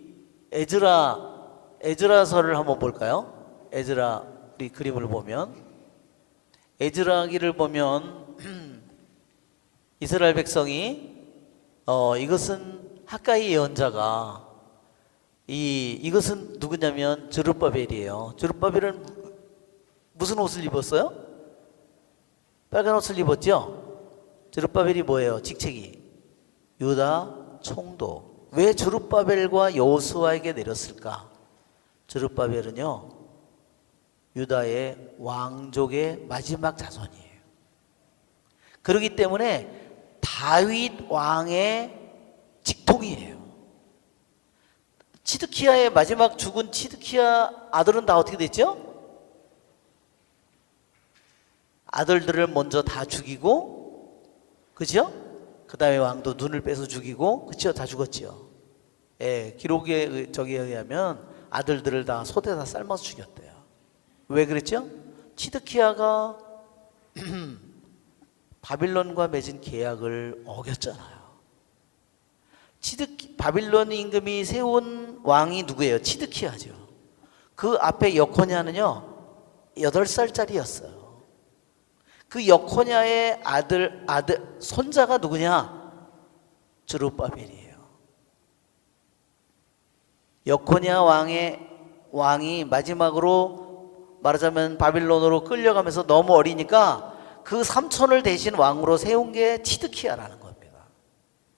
에즈라서를 한번 볼까요? 에즈라, 우리 그림을 보면, 에즈라기를 보면 이스라엘 백성이 이것은 학가의 예언자가 이것은 누구냐면 저룹바벨이에요. 저룹바벨은 무슨 옷을 입었어요? 빨간 옷을 입었죠? 저룹바벨이 뭐예요? 직책이 유다 총독. 왜 저룹바벨과 여호수아에게 내렸을까? 저룹바벨은요, 유다의 왕족의 마지막 자손이에요. 그렇기 때문에 다윗 왕의 직통이에요. 치드키야의 마지막 죽은 치드키야 아들은 다 어떻게 됐죠? 아들들을 먼저 다 죽이고, 그죠? 그 다음에 왕도 눈을 빼서 죽이고, 그쵸? 다 죽었죠. 예, 기록에 저기에 의하면 아들들을 다 소대다 삶아서 죽였대요. 왜 그랬죠? 치드키야가 바빌론과 맺은 계약을 어겼잖아요. 바빌론 임금이 세운 왕이 누구예요? 치드키야죠. 그 앞에 여코냐는요 8살짜리였어요. 그 여코냐의 손자가 누구냐? 저룹바벨이에요. 여코냐 왕이 마지막으로 말하자면 바빌론으로 끌려가면서 너무 어리니까 그 삼촌을 대신 왕으로 세운 게 치드키야라는 겁니다.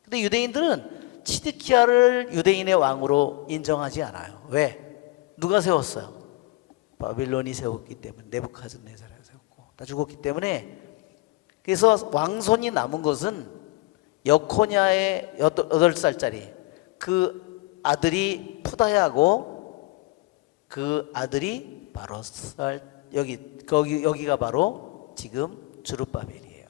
근데 유대인들은 치드키야를 유대인의 왕으로 인정하지 않아요. 왜? 누가 세웠어요? 바빌론이 세웠기 때문에. 네부카드네살이 세웠고 다 죽었기 때문에. 그래서 왕손이 남은 것은 여코냐의 8살짜리 그 아들이 푸다야고, 그 아들이 바로 여기가 바로 지금 저룹바벨이에요.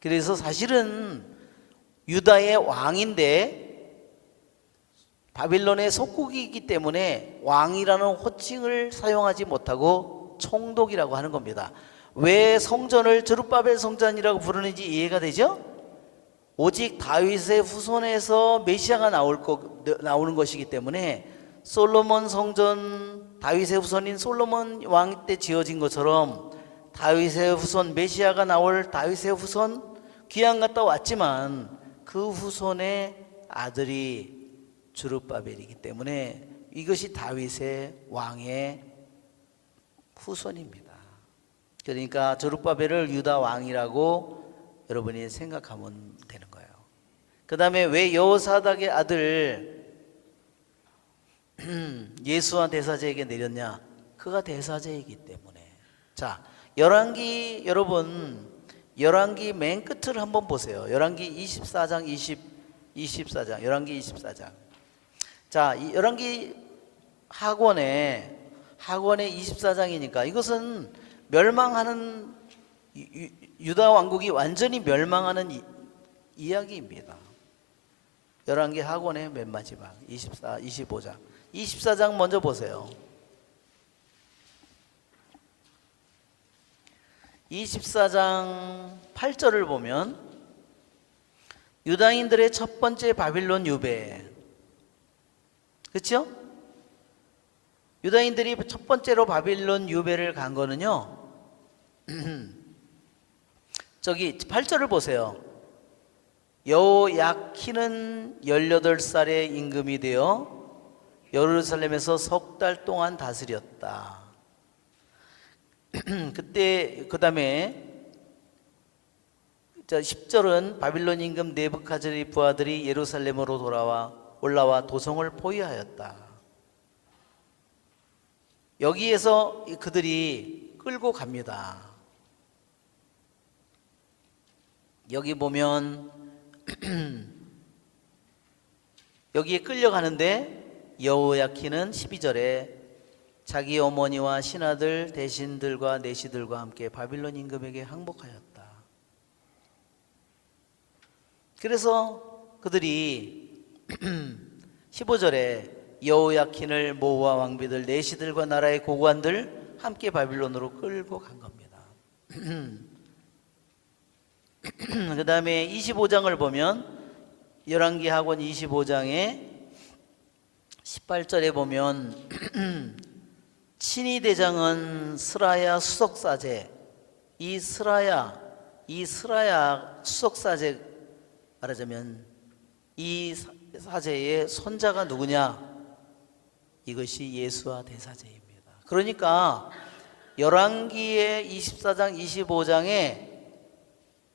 그래서 사실은 유다의 왕인데 바빌론의 속국이기 때문에 왕이라는 호칭을 사용하지 못하고 총독이라고 하는 겁니다. 왜 성전을 저룹바벨 성전이라고 부르는지 이해가 되죠? 오직 다윗의 후손에서 메시아가 나오는 것이기 때문에 솔로몬 성전, 다윗의 후손인 솔로몬 왕 때 지어진 것처럼 다윗의 후손, 메시아가 나올 다윗의 후손, 귀양 갔다 왔지만 그 후손의 아들이 저룹바벨이기 때문에 이것이 다윗의 왕의 후손입니다. 그러니까 저룹바벨을 유다 왕이라고 여러분이 생각하면 되는 거예요. 그 다음에 왜 여호사닥의 아들 예수와 대사제에게 내렸냐? 그가 대사제이기 때문에. 자, 열왕기, 여러분 열왕기 맨 끝을 한번 보세요. 열왕기 24장 24장 열왕기 24장. 자, 이 열왕기 학원의 24장이니까 이것은 멸망하는 유다 왕국이 완전히 멸망하는 이야기입니다. 열왕기 학원의 맨 마지막 25장 24장 먼저 보세요. 24장 8절을 보면 유다인들의 첫 번째 바빌론 유배, 그렇죠? 유다인들이 첫 번째로 바빌론 유배를 간 거는요 저기 8절을 보세요. 여호야킨은 18살의 임금이 되어 예루살렘에서 석 달 동안 다스렸다. 그때 그 다음에 10절은 바빌론 임금 느부갓네살의 부하들이 예루살렘으로 올라와 도성을 포위하였다. 여기에서 그들이 끌고 갑니다. 여기 보면 여기에 끌려가는데 여호야킨은 12절에 자기 어머니와 신하들 대신들과 내시들과 함께 바빌론 임금에게 항복하였다. 그래서 그들이 15절에 여호야킨을 모후와 왕비들 내시들과 나라의 고관들 함께 바빌론으로 끌고 간 겁니다. 그 다음에 25장을 보면 열왕기 하권 25장에 18절에 보면 친위 대장은 스라야 수석사제, 이 스라야 수석사제 말하자면 이 사제의 손자가 누구냐? 이것이 예수와 대사제입니다. 그러니까 열왕기의 24장 25장에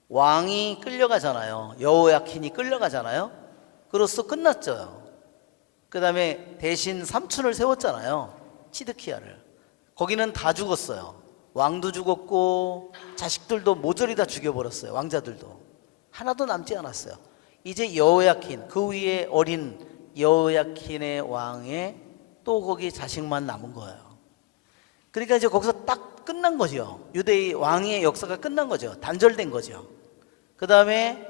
왕이 끌려가잖아요. 여호야킨이 끌려가잖아요. 그로써 끝났죠. 그 다음에 대신 삼촌을 세웠잖아요. 시드키야를. 거기는 다 죽었어요. 왕도 죽었고 자식들도 모조리 다 죽여버렸어요. 왕자들도 하나도 남지 않았어요. 이제 여호야킨, 그 위에 어린 여호야킨의 왕에 또 거기 자식만 남은 거예요. 그러니까 이제 거기서 딱 끝난 거죠. 유대의 왕의 역사가 끝난 거죠. 단절된 거죠. 그 다음에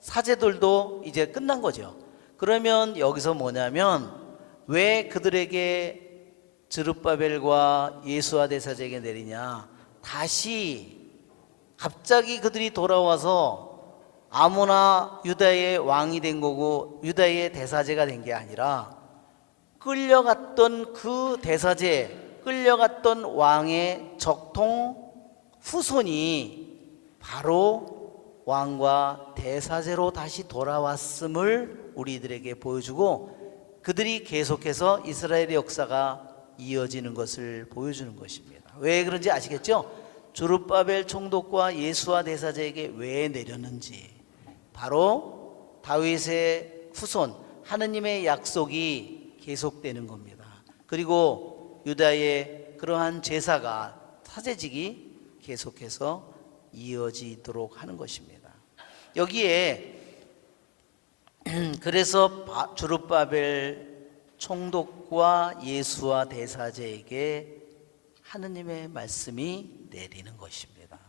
사제들도 이제 끝난 거죠. 그러면 여기서 뭐냐면 왜 그들에게 스룹바벨과 예수와 대사제에게 내리냐? 다시 갑자기 그들이 돌아와서 아무나 유다의 왕이 된 거고 유다의 대사제가 된 게 아니라 끌려갔던 그 대사제, 끌려갔던 왕의 적통 후손이 바로 왕과 대사제로 다시 돌아왔음을 우리들에게 보여주고 그들이 계속해서 이스라엘의 역사가 이어지는 것을 보여주는 것입니다. 왜 그런지 아시겠죠? 스룹바벨 총독과 예수와 대사제에게 왜 내렸는지, 바로 다윗의 후손 하느님의 약속이 계속되는 겁니다. 그리고 유다의 그러한 제사가 사제직이 계속해서 이어지도록 하는 것입니다. 여기에 그래서 스룹바벨 총독과 예수와 대사제에게 하느님의 말씀이 내리는 것입니다.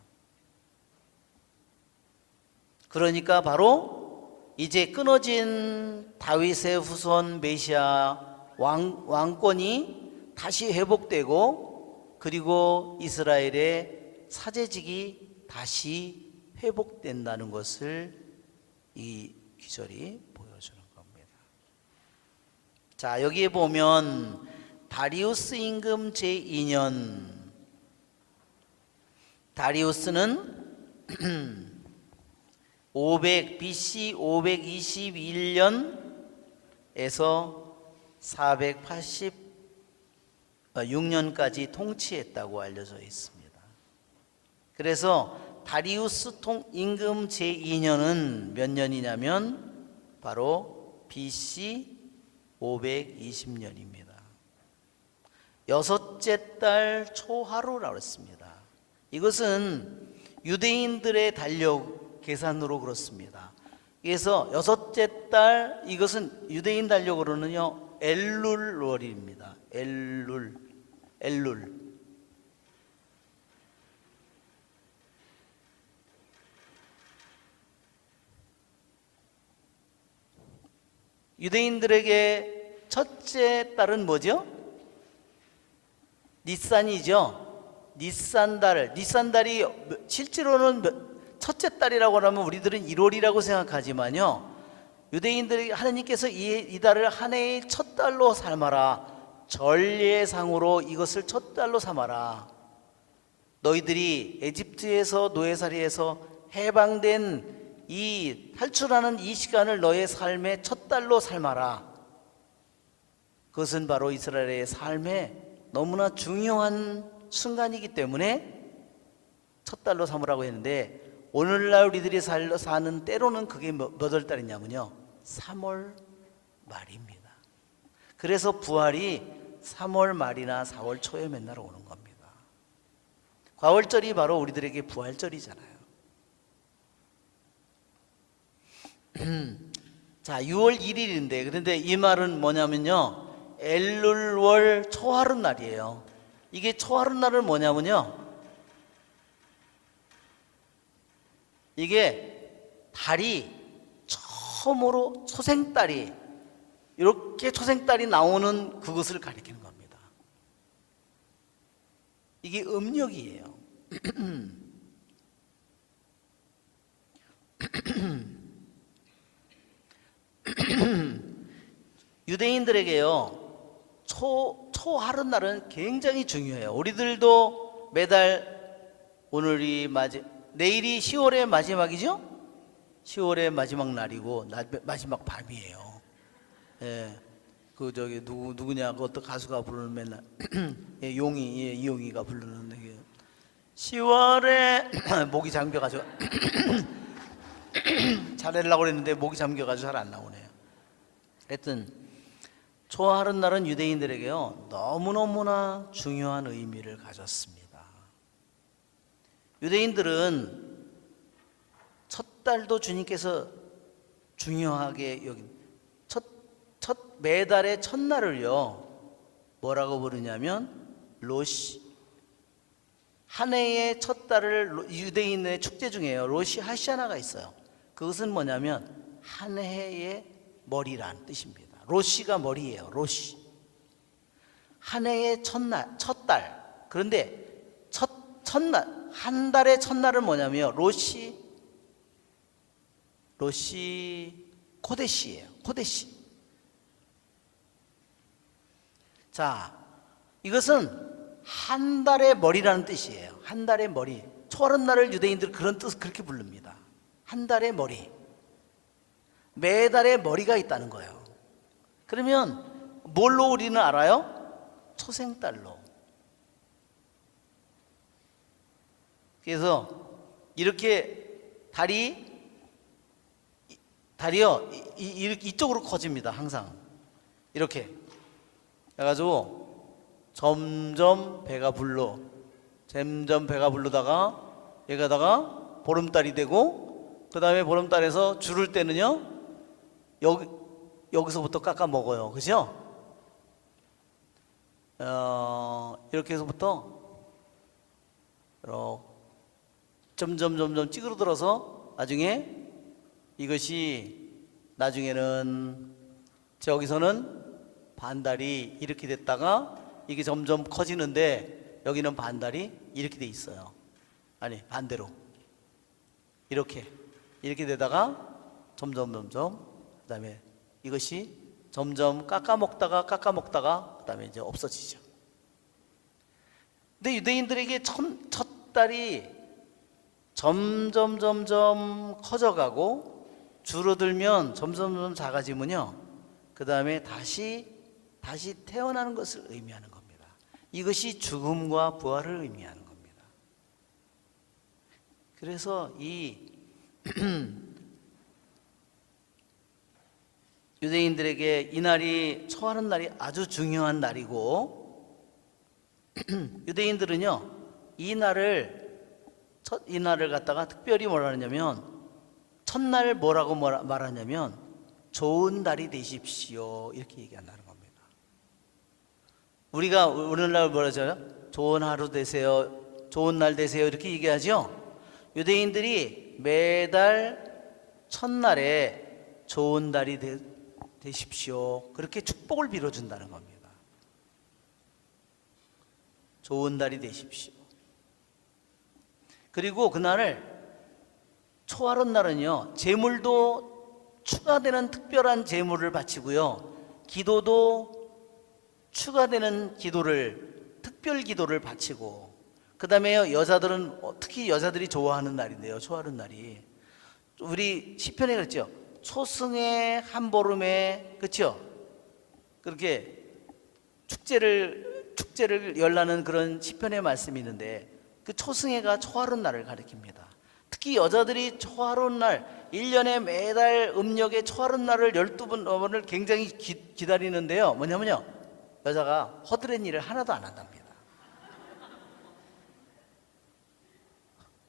그러니까 바로 이제 끊어진 다윗의 후손 메시아 왕권이 다시 회복되고 그리고 이스라엘의 사제직이 다시 회복된다는 것을 이 기절이 보여주는 겁니다. 자, 여기에 보면 다리우스 임금 제2년, 다리우스는 BC 521년에서 486년까지 통치했다고 알려져 있습니다. 그래서 다리우스 임금 제2년은 몇 년이냐면 바로 BC 520년입니다. 여섯째 달 초하루라고 했습니다. 이것은 유대인들의 달력 계산으로 그렇습니다. 그래서 여섯째 달, 이것은 유대인 달력으로는요 엘룰월입니다. 엘룰. 유대인들에게 첫째 달은 뭐죠? 니산이죠. 니산달이 실제로는 첫째 달이라고 하면 우리들은 1월이라고 생각하지만요, 유대인들이 하느님께서 이 달을 한 해의 첫 달로 삼아라, 전례상으로 이것을 첫 달로 삼아라. 너희들이 에집트에서 노예살이에서 해방된 이 탈출하는 이 시간을 너의 삶의 첫 달로 삼아라. 그것은 바로 이스라엘의 삶에 너무나 중요한 순간이기 때문에 첫 달로 삼으라고 했는데, 오늘날 우리들이 사는 때로는 그게 몇 월 달이냐면요, 3월 말입니다. 그래서 부활이 3월 말이나 4월 초에 맨날 오는 겁니다. 과월절이 바로 우리들에게 부활절이잖아요. 자, 6월 1일인데, 그런데 이 말은 뭐냐면요, 엘룰월 초하룻 날이에요. 이게 초하룻 날은 뭐냐면요, 이게 달이 처음으로 초생달이, 이렇게 초생달이 나오는 그것을 가리키는 겁니다. 이게 음력이에요. 유대인들에게요, 초하룻 날은 굉장히 중요해요. 우리들도 매달, 내일이 10월의 마지막이죠? 10월의 마지막 날이고 마지막 밤이에요. 예, 누구냐, 그 어떤 가수가 부르는 맨날 예, 이용이가 부르는 게 10월에 목이 잠겨가지고 잘하려고 그랬는데 목이 잠겨가지고 잘 안 나오네요. 하여튼 초하룻 날은 유대인들에게요, 너무너무나 중요한 의미를 가졌습니다. 유대인들은 첫 달도 주님께서 중요하게 여긴 매달의 첫날을요, 뭐라고 부르냐면 로시. 한 해의 첫 달을, 유대인의 축제 중에요, 로시 하샤나가 있어요. 그것은 뭐냐면 한 해의 머리란 뜻입니다. 로시가 머리예요. 로시. 한 해의 첫날, 첫 달. 그런데 첫날, 한 달의 첫날은 뭐냐면 로시 코데시예요. 코데시. 자, 이것은 한 달의 머리라는 뜻이에요. 한 달의 머리. 초하룻 날을 유대인들 그런 뜻, 그렇게 부릅니다. 한 달의 머리. 매달의 머리가 있다는 거예요. 그러면 뭘로 우리는 알아요? 초생달로. 그래서 이렇게 달이요, 이쪽으로 커집니다. 항상 이렇게 해가지고 점점 배가 부르다가 여기다가 보름달이 되고, 그 다음에 보름달에서 줄을 때는요, 여기서부터 깎아 먹어요. 그죠? 이렇게 해서부터 점점 찌그러들어서 나중에는 저기서는 반달이 이렇게 됐다가 이게 점점 커지는데, 여기는 반달이 이렇게 돼 있어요. 아니, 반대로 이렇게 되다가 점점 그 다음에 이것이 점점 깎아 먹다가 그 다음에 이제 없어지죠. 근데 유대인들에게 첫 달이 점점 커져가고 줄어들면 점점 작아지면요, 그 다음에 다시 태어나는 것을 의미하는 겁니다. 이것이 죽음과 부활을 의미하는 겁니다. 그래서 이 유대인들에게 이 날이, 초하는 날이 아주 중요한 날이고, 유대인들은요, 이 날을 갖다가 특별히 뭐라 하냐면, 첫날 뭐라고 말하냐면 좋은 날이 되십시오, 이렇게 얘기한다는 겁니다. 우리가 오늘날 뭐라 하잖아요? 좋은 하루 되세요, 좋은 날 되세요, 이렇게 얘기하죠. 유대인들이 매달 첫날에 좋은 날이 되십시오, 그렇게 축복을 빌어준다는 겁니다. 좋은 날이 되십시오. 그리고 그날을, 초하룻 날은요, 제물도 추가되는 특별한 제물을 바치고요, 기도도 추가되는 특별 기도를 바치고, 그 다음에 여자들은, 특히 여자들이 좋아하는 날인데요, 초하룻 날이, 우리 시편에 그랬죠. 초승의 한 보름에, 그렇죠? 그렇게 축제를 열라는 그런 시편의 말씀이 있는데 그 초승해가 초하룻 날을 가리킵니다. 특히 여자들이 초하룻 날 1년에 매달 음력의 초하룻 날을 12번을 굉장히 기다리는데요. 뭐냐면요, 여자가 허드렛 일을 하나도 안 한답니다.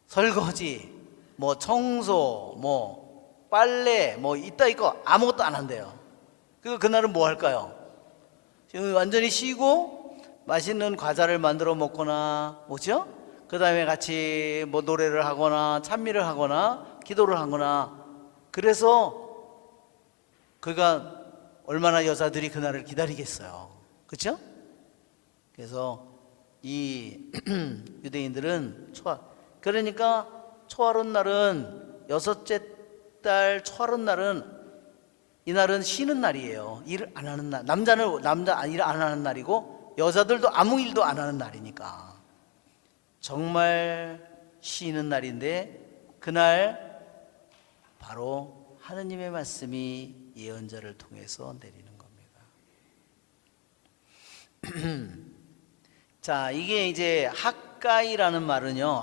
설거지, 뭐 청소, 뭐 빨래, 뭐 이따 이거 아무것도 안 한대요. 그날은 뭐 할까요? 완전히 쉬고 맛있는 과자를 만들어 먹거나, 뭐죠? 그 다음에 같이 뭐 노래를 하거나 찬미를 하거나 기도를 하거나. 그래서 그가 얼마나 여자들이 그날을 기다리겠어요. 그렇죠? 그래서 이 유대인들은 그러니까 초하룻 날은, 여섯째 달 초하룻 날은, 이날은 쉬는 날이에요. 일을 안 하는 날. 남자는 일 안 하는 날이고 여자들도 아무 일도 안 하는 날이니까 정말 쉬는 날인데, 그날 바로 하느님의 말씀이 예언자를 통해서 내리는 겁니다. 자, 이게 이제 학가이라는 말은요,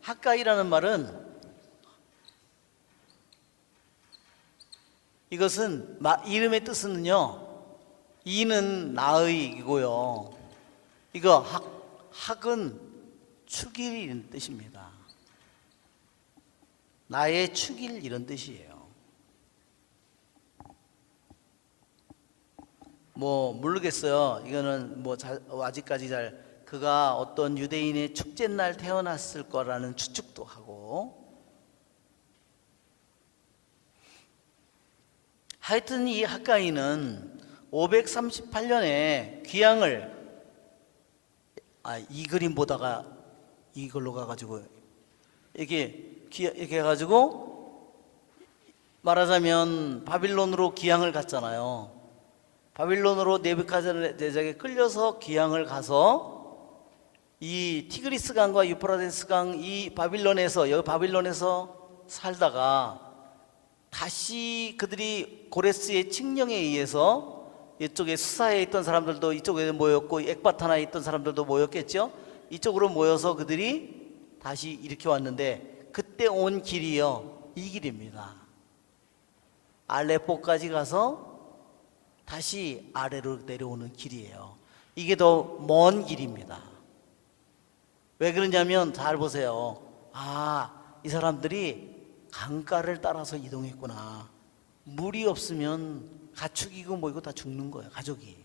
학가이라는 말은, 이것은 이름의 뜻은요, 이는 나의이고요, 이거 학은 축일 이런 뜻입니다. 나의 축일 이런 뜻이에요. 뭐 모르겠어요. 이거는 뭐 아직까지 그가 어떤 유대인의 축제날 태어났을 거라는 추측도 하고, 하여튼 이 학가이는 538년에 귀향을, 이 그림 보다가 이걸로 가가지고 이렇게 해가지고 말하자면 바빌론으로 귀향을 갔잖아요. 바빌론으로 네부갓네살에게 끌려서 귀향을 가서 이 티그리스 강과 유프라데스 강 이 바빌론에서 살다가 다시 그들이 고레스의 칙령에 의해서 이쪽에 수사에 있던 사람들도 이쪽에 모였고, 엑바타나에 있던 사람들도 모였겠죠. 이쪽으로 모여서 그들이 다시 이렇게 왔는데, 그때 온 길이요, 이 길입니다. 알레포까지 가서 다시 아래로 내려오는 길이에요. 이게 더 먼 길입니다. 왜 그러냐면, 잘 보세요. 이 사람들이 강가를 따라서 이동했구나. 물이 없으면 가축이고 뭐이고 다 죽는 거예요, 가족이.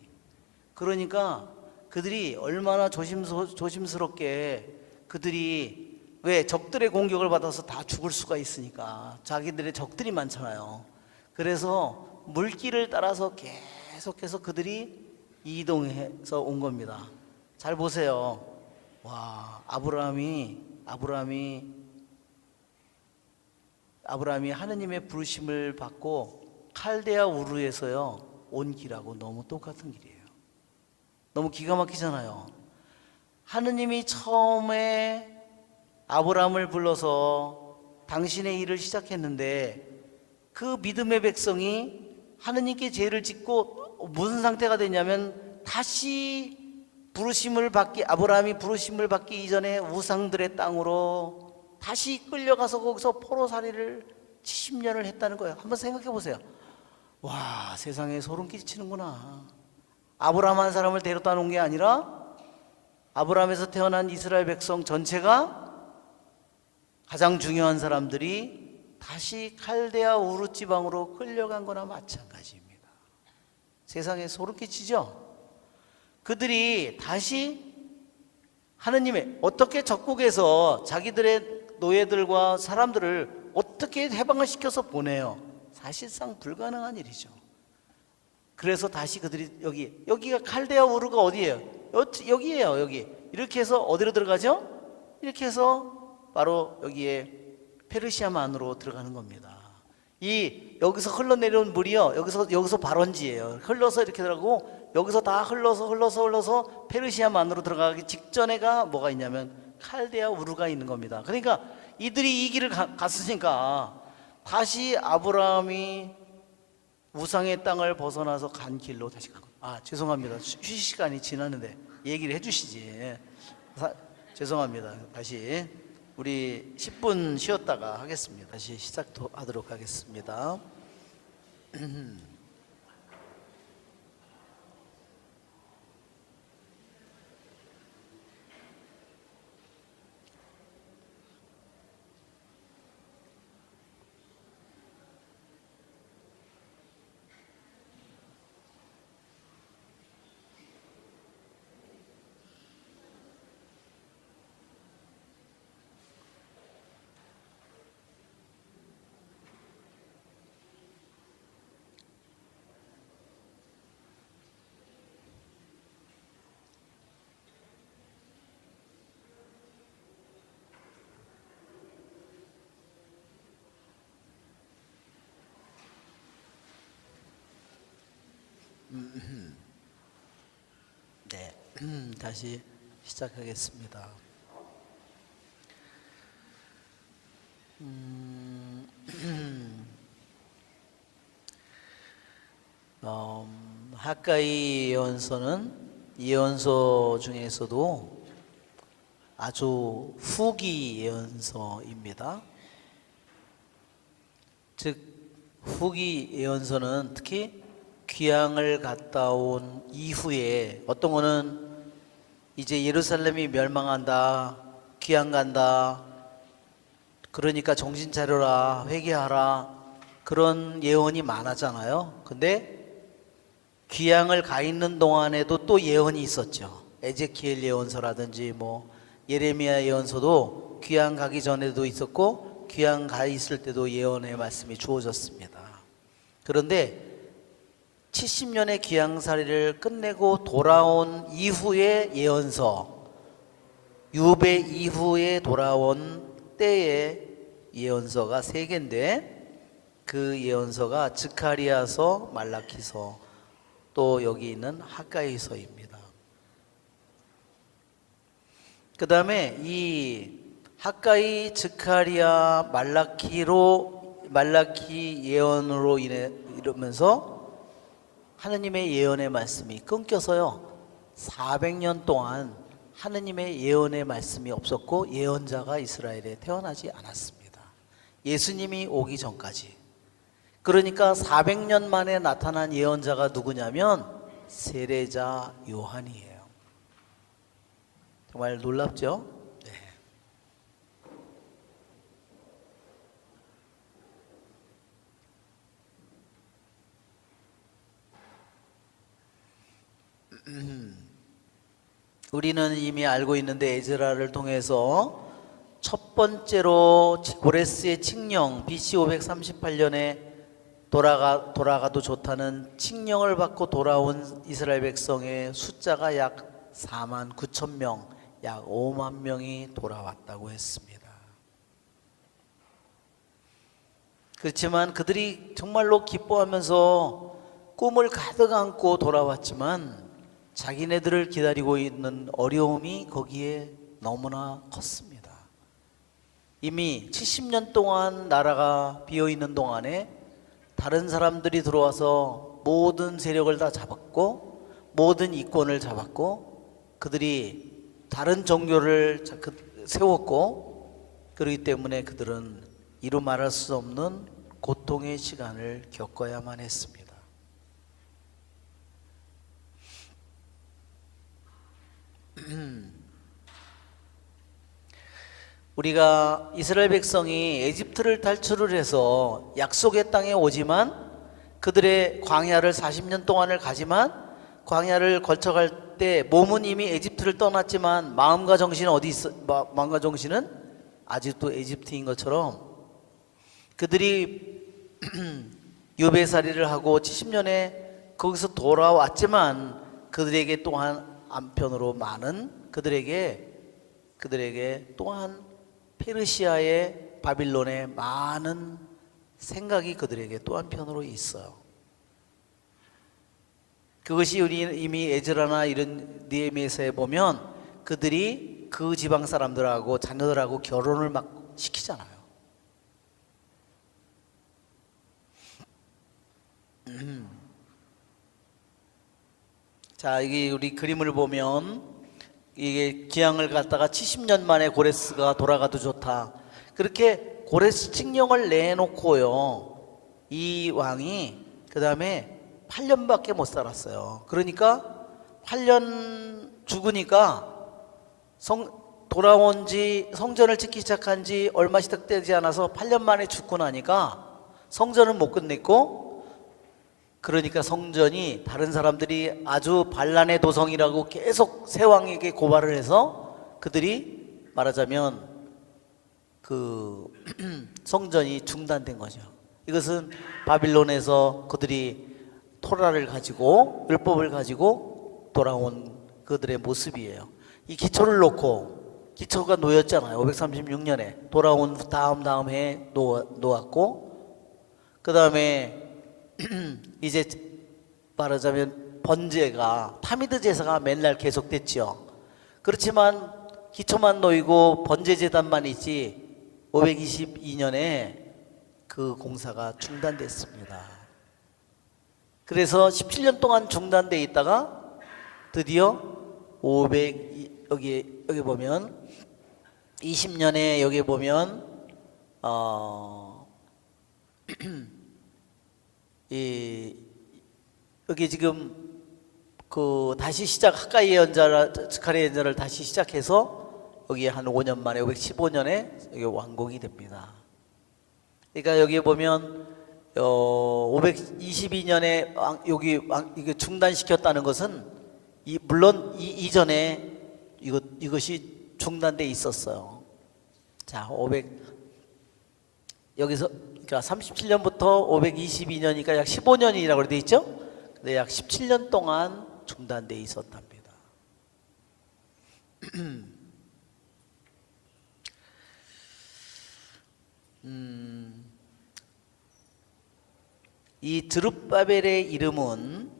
그러니까 그들이 얼마나 조심스럽게, 그들이 왜 적들의 공격을 받아서 다 죽을 수가 있으니까, 자기들의 적들이 많잖아요. 그래서 물길을 따라서 계속해서 그들이 이동해서 온 겁니다. 잘 보세요. 와, 아브라함이 하느님의 부르심을 받고 칼데아 우르에서요 온 길하고 너무 똑같은 길이에요. 너무 기가 막히잖아요. 하느님이 처음에 아브라함을 불러서 당신의 일을 시작했는데, 그 믿음의 백성이 하느님께 죄를 짓고 무슨 상태가 되냐면, 다시 아브라함이 부르심을 받기 이전에 우상들의 땅으로 다시 끌려가서 거기서 포로살이를 70년을 했다는 거예요. 한번 생각해 보세요. 와, 세상에 소름 끼치는구나. 아브라함 한 사람을 데려다 놓은 게 아니라 아브라함에서 태어난 이스라엘 백성 전체가, 가장 중요한 사람들이 다시 칼데아 우르 지방으로 끌려간 거나 마찬가지입니다. 세상에 소름 끼치죠? 그들이 다시 하느님의, 어떻게 적국에서 자기들의 노예들과 사람들을 어떻게 해방을 시켜서 보내요? 사실상 불가능한 일이죠. 그래서 다시 그들이 여기가 칼데아 우르가 어디예요? 여기예요. 여기 이렇게 해서 어디로 들어가죠? 이렇게 해서 바로 여기에 페르시아만으로 들어가는 겁니다. 여기서 흘러내려온 물이요, 여기서 발원지예요. 흘러서 이렇게 들어가고, 여기서 다 흘러서 페르시아만으로 들어가기 직전에가 뭐가 있냐면 칼데아 우르가 있는 겁니다. 그러니까 이들이 이 길을 갔으니까 다시 아브라함이 우상의 땅을 벗어나서 간 길로 다시 간 겁니다. 죄송합니다. 휴식 시간이 지났는데 얘기를 해주시지. 죄송합니다. 다시 우리 10분 쉬었다가 하겠습니다. 다시 시작하도록 하겠습니다. 네, 다시 시작하겠습니다. 하가이 예언서는 예언서 중에서도 아주 후기 예언서입니다. 즉 후기 예언서는 특히 귀향을 갔다 온 이후에, 어떤 거는 이제 예루살렘이 멸망한다, 귀향 간다, 그러니까 정신 차려라, 회개하라, 그런 예언이 많았잖아요. 근데 귀향을 가 있는 동안에도 또 예언이 있었죠. 에제키엘 예언서라든지 뭐 예레미야 예언서도 귀향 가기 전에도 있었고 귀향 가 있을 때도 예언의 말씀이 주어졌습니다. 그런데 70년의 귀향살이를 끝내고 돌아온 이후의 예언서, 유배 이후에 돌아온 때의 예언서가 3개인데, 그 예언서가 스가랴서, 말라기서, 또 여기 있는 하가이서입니다. 그 다음에 이 하가이, 스가랴, 말라기 예언으로 이러면서 하느님의 예언의 말씀이 끊겨서요, 400년 동안 하느님의 예언의 말씀이 없었고 예언자가 이스라엘에 태어나지 않았습니다. 예수님이 오기 전까지. 그러니까 400년 만에 나타난 예언자가 누구냐면 세례자 요한이에요. 정말 놀랍죠? 네. 우리는 이미 알고 있는데 에즈라를 통해서 첫 번째로 고레스의 칙령, BC 538년에 돌아가도 좋다는 칙령을 받고 돌아온 이스라엘 백성의 숫자가 약 4만 9천 명, 약 5만 명이 돌아왔다고 했습니다. 그렇지만 그들이 정말로 기뻐하면서 꿈을 가득 안고 돌아왔지만 자기네들을 기다리고 있는 어려움이 거기에 너무나 컸습니다. 이미 70년 동안 나라가 비어있는 동안에 다른 사람들이 들어와서 모든 세력을 다 잡았고 모든 이권을 잡았고 그들이 다른 종교를 세웠고, 그렇기 때문에 그들은 이루 말할 수 없는 고통의 시간을 겪어야만 했습니다. 우리가 이스라엘 백성이 에집트를 탈출을 해서 약속의 땅에 오지만, 그들의 광야를 40년 동안을 가지만 광야를 거쳐갈 때 몸은 이미 에집트를 떠났지만 마음과 정신은 어디 있어? 마음과 정신은 아직도 에집트인 것처럼 그들이 유배살이를 하고 70년에 거기서 돌아왔지만 그들에게 또한 한편으로 많은 그들에게 또한 페르시아의 바빌론의 많은 생각이 그들에게 또 한편으로 있어요. 그것이 우리 이미 에즈라나 이런 느헤미야서에 보면 그들이 그 지방 사람들하고 자녀들하고 결혼을 막 시키잖아요. 자, 이게 우리 그림을 보면 이게 기왕을 갖다가 70년 만에 고레스가 돌아가도 좋다. 그렇게 고레스 칙령을 내놓고요. 이 왕이 그 다음에 8년밖에 못 살았어요. 그러니까 8년 죽으니까 돌아온 지 성전을 짓기 시작한 지 얼마 되지 않아서 8년 만에 죽고 나니까 성전은 못 끝냈고, 그러니까 성전이 다른 사람들이 아주 반란의 도성이라고 계속 새 왕에게 고발을 해서 그들이 말하자면 그 성전이 중단된 거죠. 이것은 바빌론에서 그들이 토라를 가지고 율법을 가지고 돌아온 그들의 모습이에요. 이 기초를 놓고, 기초가 놓였잖아요. 536년에 돌아온 다음 해에 놓았고, 그 다음에 이제 말하자면 번제가 타미드 제사가 맨날 계속됐죠. 그렇지만 기초만 놓이고 번제 제단만 있지 522년에 그 공사가 중단됐습니다. 그래서 17년 동안 중단돼 있다가 드디어 여기 보면 20년에 여기 보면 여기 지금 그 다시 시작 스가랴 예언자를 다시 시작해서 여기 한 5년 만에 515년에 여기 완공이 됩니다. 그러니까 여기 보면 522년에 여기 이게 중단시켰다는 것은 물론 이전에 이것이 중단돼 있었어요. 자, 여기서 그러니까 37년부터 522년이니까 약 15년이라고 되어 있죠. 근데 약 17년 동안 중단돼 있었답니다. 이 드룹바벨의 이름은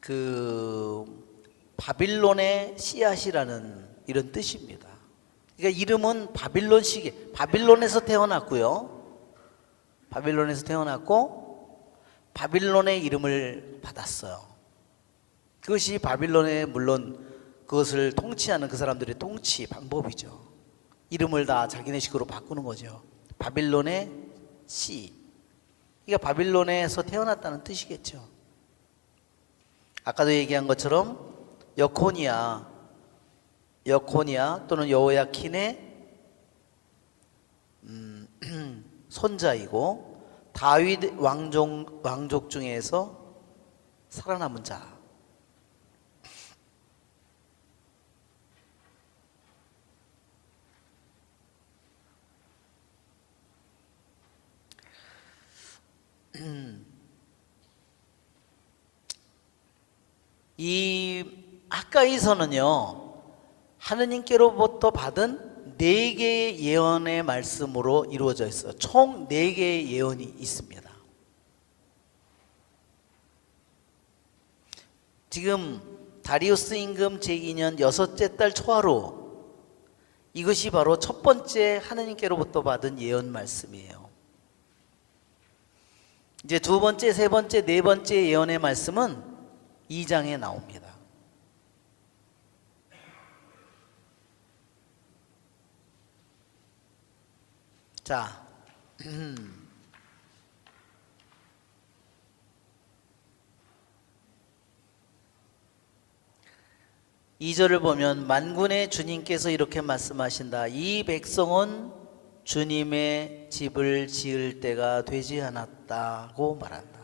그 바빌론의 씨앗이라는 이런 뜻입니다. 그러니까 이름은 바빌론에서 태어났고요. 바빌론에서 태어났고 바빌론의 이름을 받았어요. 그것이 바빌론의 물론 그것을 통치하는 그 사람들의 통치 방법이죠. 이름을 다 자기네 식으로 바꾸는 거죠. 바빌론의 씨. 그러니까 바빌론에서 태어났다는 뜻이겠죠. 아까도 얘기한 것처럼 여코니아 또는 여호야킨의 손자이고 다윗 왕족 중에서 살아남은 자. 이 하가이서는요, 하느님께로부터 받은 4개의 예언의 말씀으로 이루어져 있어요. 총 4개의 예언이 있습니다. 지금 다리우스 임금 제2년 6째 달 초하루, 이것이 바로 첫 번째 하느님께로부터 받은 예언 말씀이에요. 이제 두 번째, 세 번째, 네 번째 예언의 말씀은 2장에 나옵니다. 자, 2절을 보면 만군의 주님께서 이렇게 말씀하신다. 이 백성은 주님의 집을 지을 때가 되지 않았다고 말한다.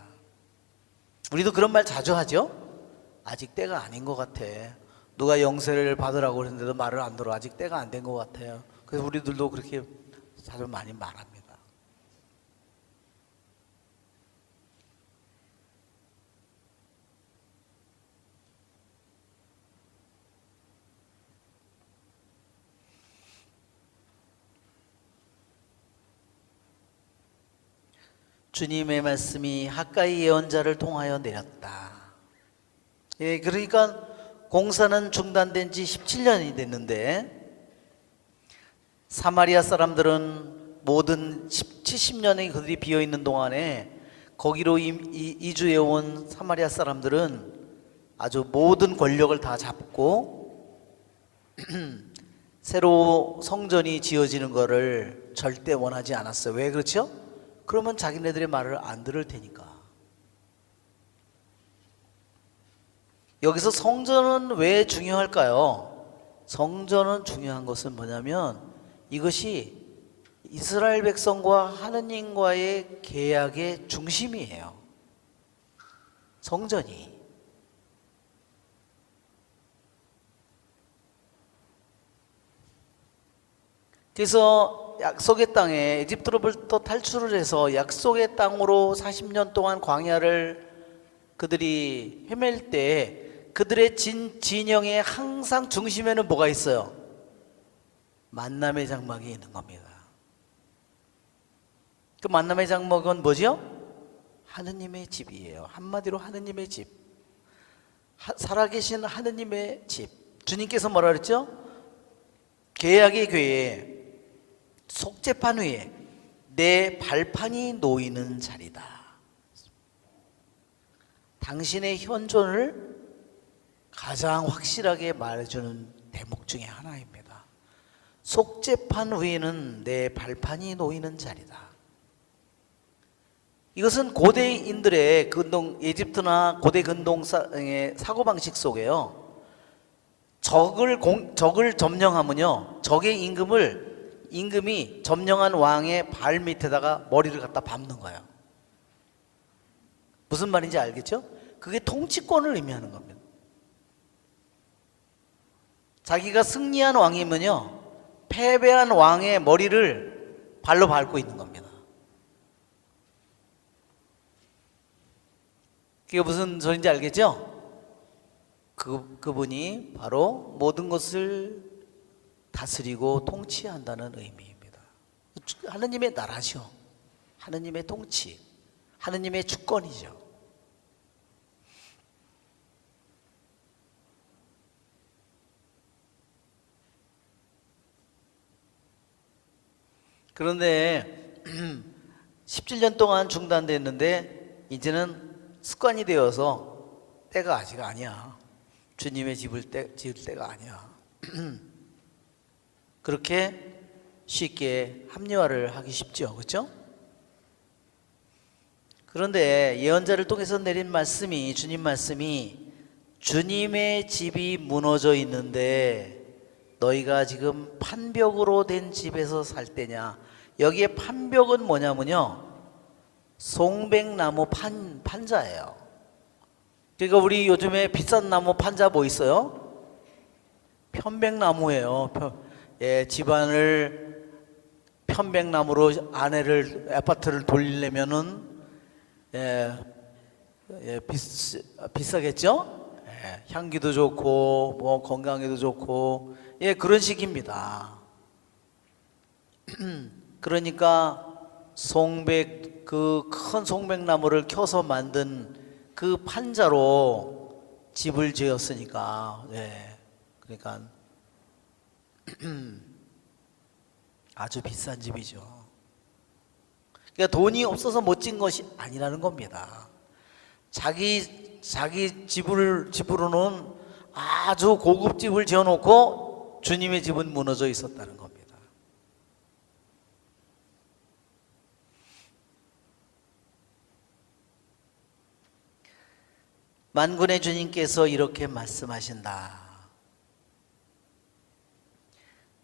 우리도 그런 말 자주 하죠. 아직 때가 아닌 것 같아. 누가 영세를 받으라고 그랬는데도 말을 안 들어. 아직 때가 안 된 것 같아요. 그래서 우리들도 그렇게 자주 많이 말합니다. 주님의 말씀이 하가이 예언자를 통하여 내렸다. 예, 그러니까 공사는 중단된 지 17년이 됐는데 사마리아 사람들은 모든 70년의 그들이 비어있는 동안에 거기로 이주해 온 사마리아 사람들은 아주 모든 권력을 다 잡고 새로 성전이 지어지는 거를 절대 원하지 않았어요. 왜 그렇죠? 그러면 자기네들의 말을 안 들을 테니까. 여기서 성전은 왜 중요할까요? 성전은 중요한 것은 뭐냐면 이것이 이스라엘 백성과 하느님과의 계약의 중심이에요. 성전이. 그래서 약속의 땅에 에집트로부터 탈출을 해서 약속의 땅으로 40년 동안 광야를 그들이 헤맬 때 그들의 진영의 항상 중심에는 뭐가 있어요? 만남의 장막이 있는 겁니다. 그 만남의 장막은 뭐죠? 하느님의 집이에요. 한마디로 하느님의 집. 살아계신 하느님의 집. 주님께서 뭐라 그랬죠? 계약의 궤에 속죄판 위에 내 발판이 놓이는 자리다. 당신의 현존을 가장 확실하게 말해주는 대목 중에 하나입니다. 속죄판 위에는 내 발판이 놓이는 자리다. 이것은 고대인들의 에집트나 고대 근동의 사고방식 속에요. 적을 점령하면요, 적의 임금이 점령한 왕의 발 밑에다가 머리를 갖다 밟는 거예요. 무슨 말인지 알겠죠? 그게 통치권을 의미하는 겁니다. 자기가 승리한 왕이면요, 패배한 왕의 머리를 발로 밟고 있는 겁니다. 그게 무슨 소리인지 알겠죠? 그분이 바로 모든 것을 다스리고 통치한다는 의미입니다. 하느님의 나라죠. 하느님의 통치, 하느님의 주권이죠. 그런데 17년 동안 중단됐는데 이제는 습관이 되어서 때가 아직 아니야. 주님의 집을 지을 때가 아니야. 그렇게 쉽게 합리화를 하기 쉽죠. 그렇죠? 그런데 예언자를 통해서 내린 말씀이, 주님 말씀이, 주님의 집이 무너져 있는데 너희가 지금 판벽으로 된 집에서 살 때냐. 여기에 판벽은 뭐냐면요, 송백나무 판자예요. 그러니까 우리 요즘에 비싼 나무 판자 뭐 있어요? 편백나무예요. 집안을 편백나무로 아파트를 돌리려면은 비싸겠죠? 향기도 좋고 뭐 건강에도 좋고 그런 식입니다. 그러니까 그 큰 송백나무를 켜서 만든 그 판자로 집을 지었으니까, 그러니까 아주 비싼 집이죠. 그러니까 돈이 없어서 못 진 것이 아니라는 겁니다. 자기 집으로는 아주 고급 집을 지어놓고 주님의 집은 무너져 있었다는 겁니다. 만군의 주님께서 이렇게 말씀하신다.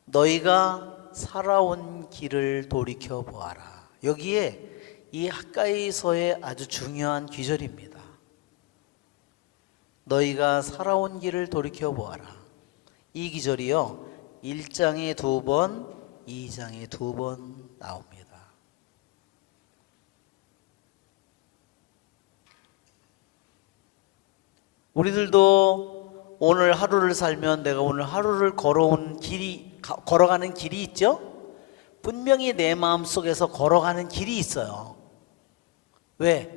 너희가 살아온 길을 돌이켜 보아라. 여기에 이 학가이서의 아주 중요한 귀절입니다. 너희가 살아온 길을 돌이켜 보아라. 이 귀절이요, 1장에 2번, 2장에 2번 나옵니다. 우리들도 오늘 하루를 살면 내가 오늘 하루를 걸어가는 길이 있죠? 분명히 내 마음속에서 걸어가는 길이 있어요. 왜?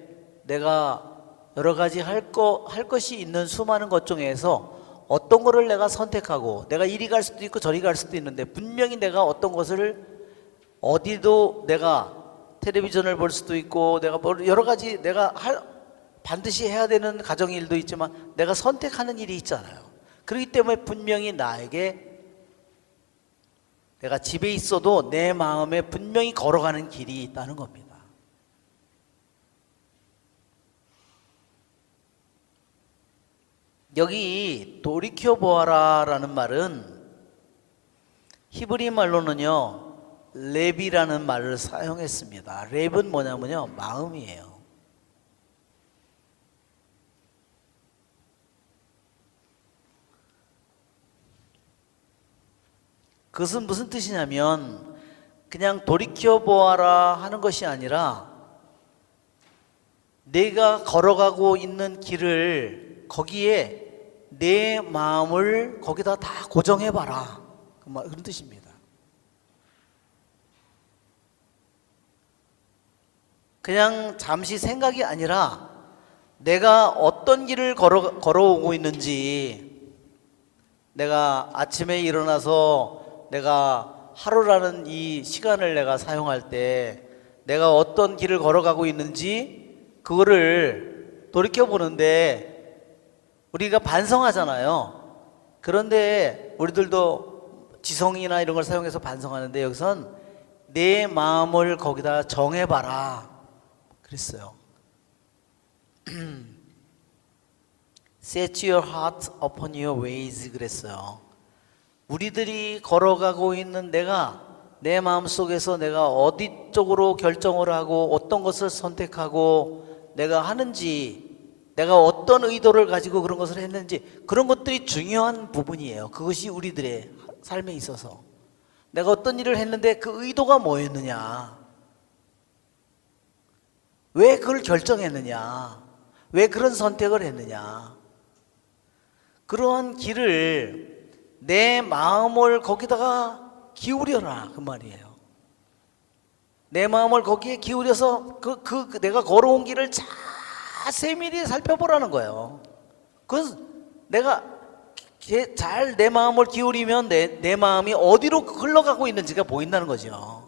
내가 여러 가지 할 것이 있는 수많은 것 중에서 어떤 거를 내가 선택하고, 내가 이리 갈 수도 있고 저리 갈 수도 있는데, 분명히 내가 어떤 것을, 어디도 내가 텔레비전을 볼 수도 있고, 내가 여러 가지 내가 반드시 해야 되는 가정 일도 있지만 내가 선택하는 일이 있잖아요. 그렇기 때문에 분명히 나에게 내가 집에 있어도 내 마음에 분명히 걸어가는 길이 있다는 겁니다. 여기 돌이켜보아라라는 말은 히브리 말로는요 랩이라는 말을 사용했습니다. 랩은 뭐냐면요 마음이에요. 그것은 무슨 뜻이냐면 그냥 돌이켜보아라 하는 것이 아니라 내가 걸어가고 있는 길을 거기에 내 마음을 거기다 다 고정해봐라 그런 뜻입니다. 그냥 잠시 생각이 아니라 내가 어떤 길을 걸어오고 있는지, 내가 아침에 일어나서 내가 하루라는 이 시간을 내가 사용할 때 내가 어떤 길을 걸어가고 있는지 그거를 돌이켜보는데 우리가 반성하잖아요. 그런데 우리들도 지성이나 이런 걸 사용해서 반성하는데 여기선 내 마음을 거기다 정해봐라 그랬어요. Set your heart upon your ways 그랬어요. 우리들이 걸어가고 있는 내 마음 속에서 내가 어디 쪽으로 결정을 하고 어떤 것을 선택하고 내가 하는지, 내가 어떤 의도를 가지고 그런 것을 했는지, 그런 것들이 중요한 부분이에요. 그것이 우리들의 삶에 있어서 내가 어떤 일을 했는데 그 의도가 뭐였느냐, 왜 그걸 결정했느냐, 왜 그런 선택을 했느냐, 그러한 길을 내 마음을 거기다가 기울여라 그 말이에요. 내 마음을 거기에 기울여서 내가 걸어온 길을 세밀히 살펴보라는 거예요. 그건 내가 잘 내 마음을 기울이면 내 마음이 어디로 흘러가고 있는지가 보인다는 거죠.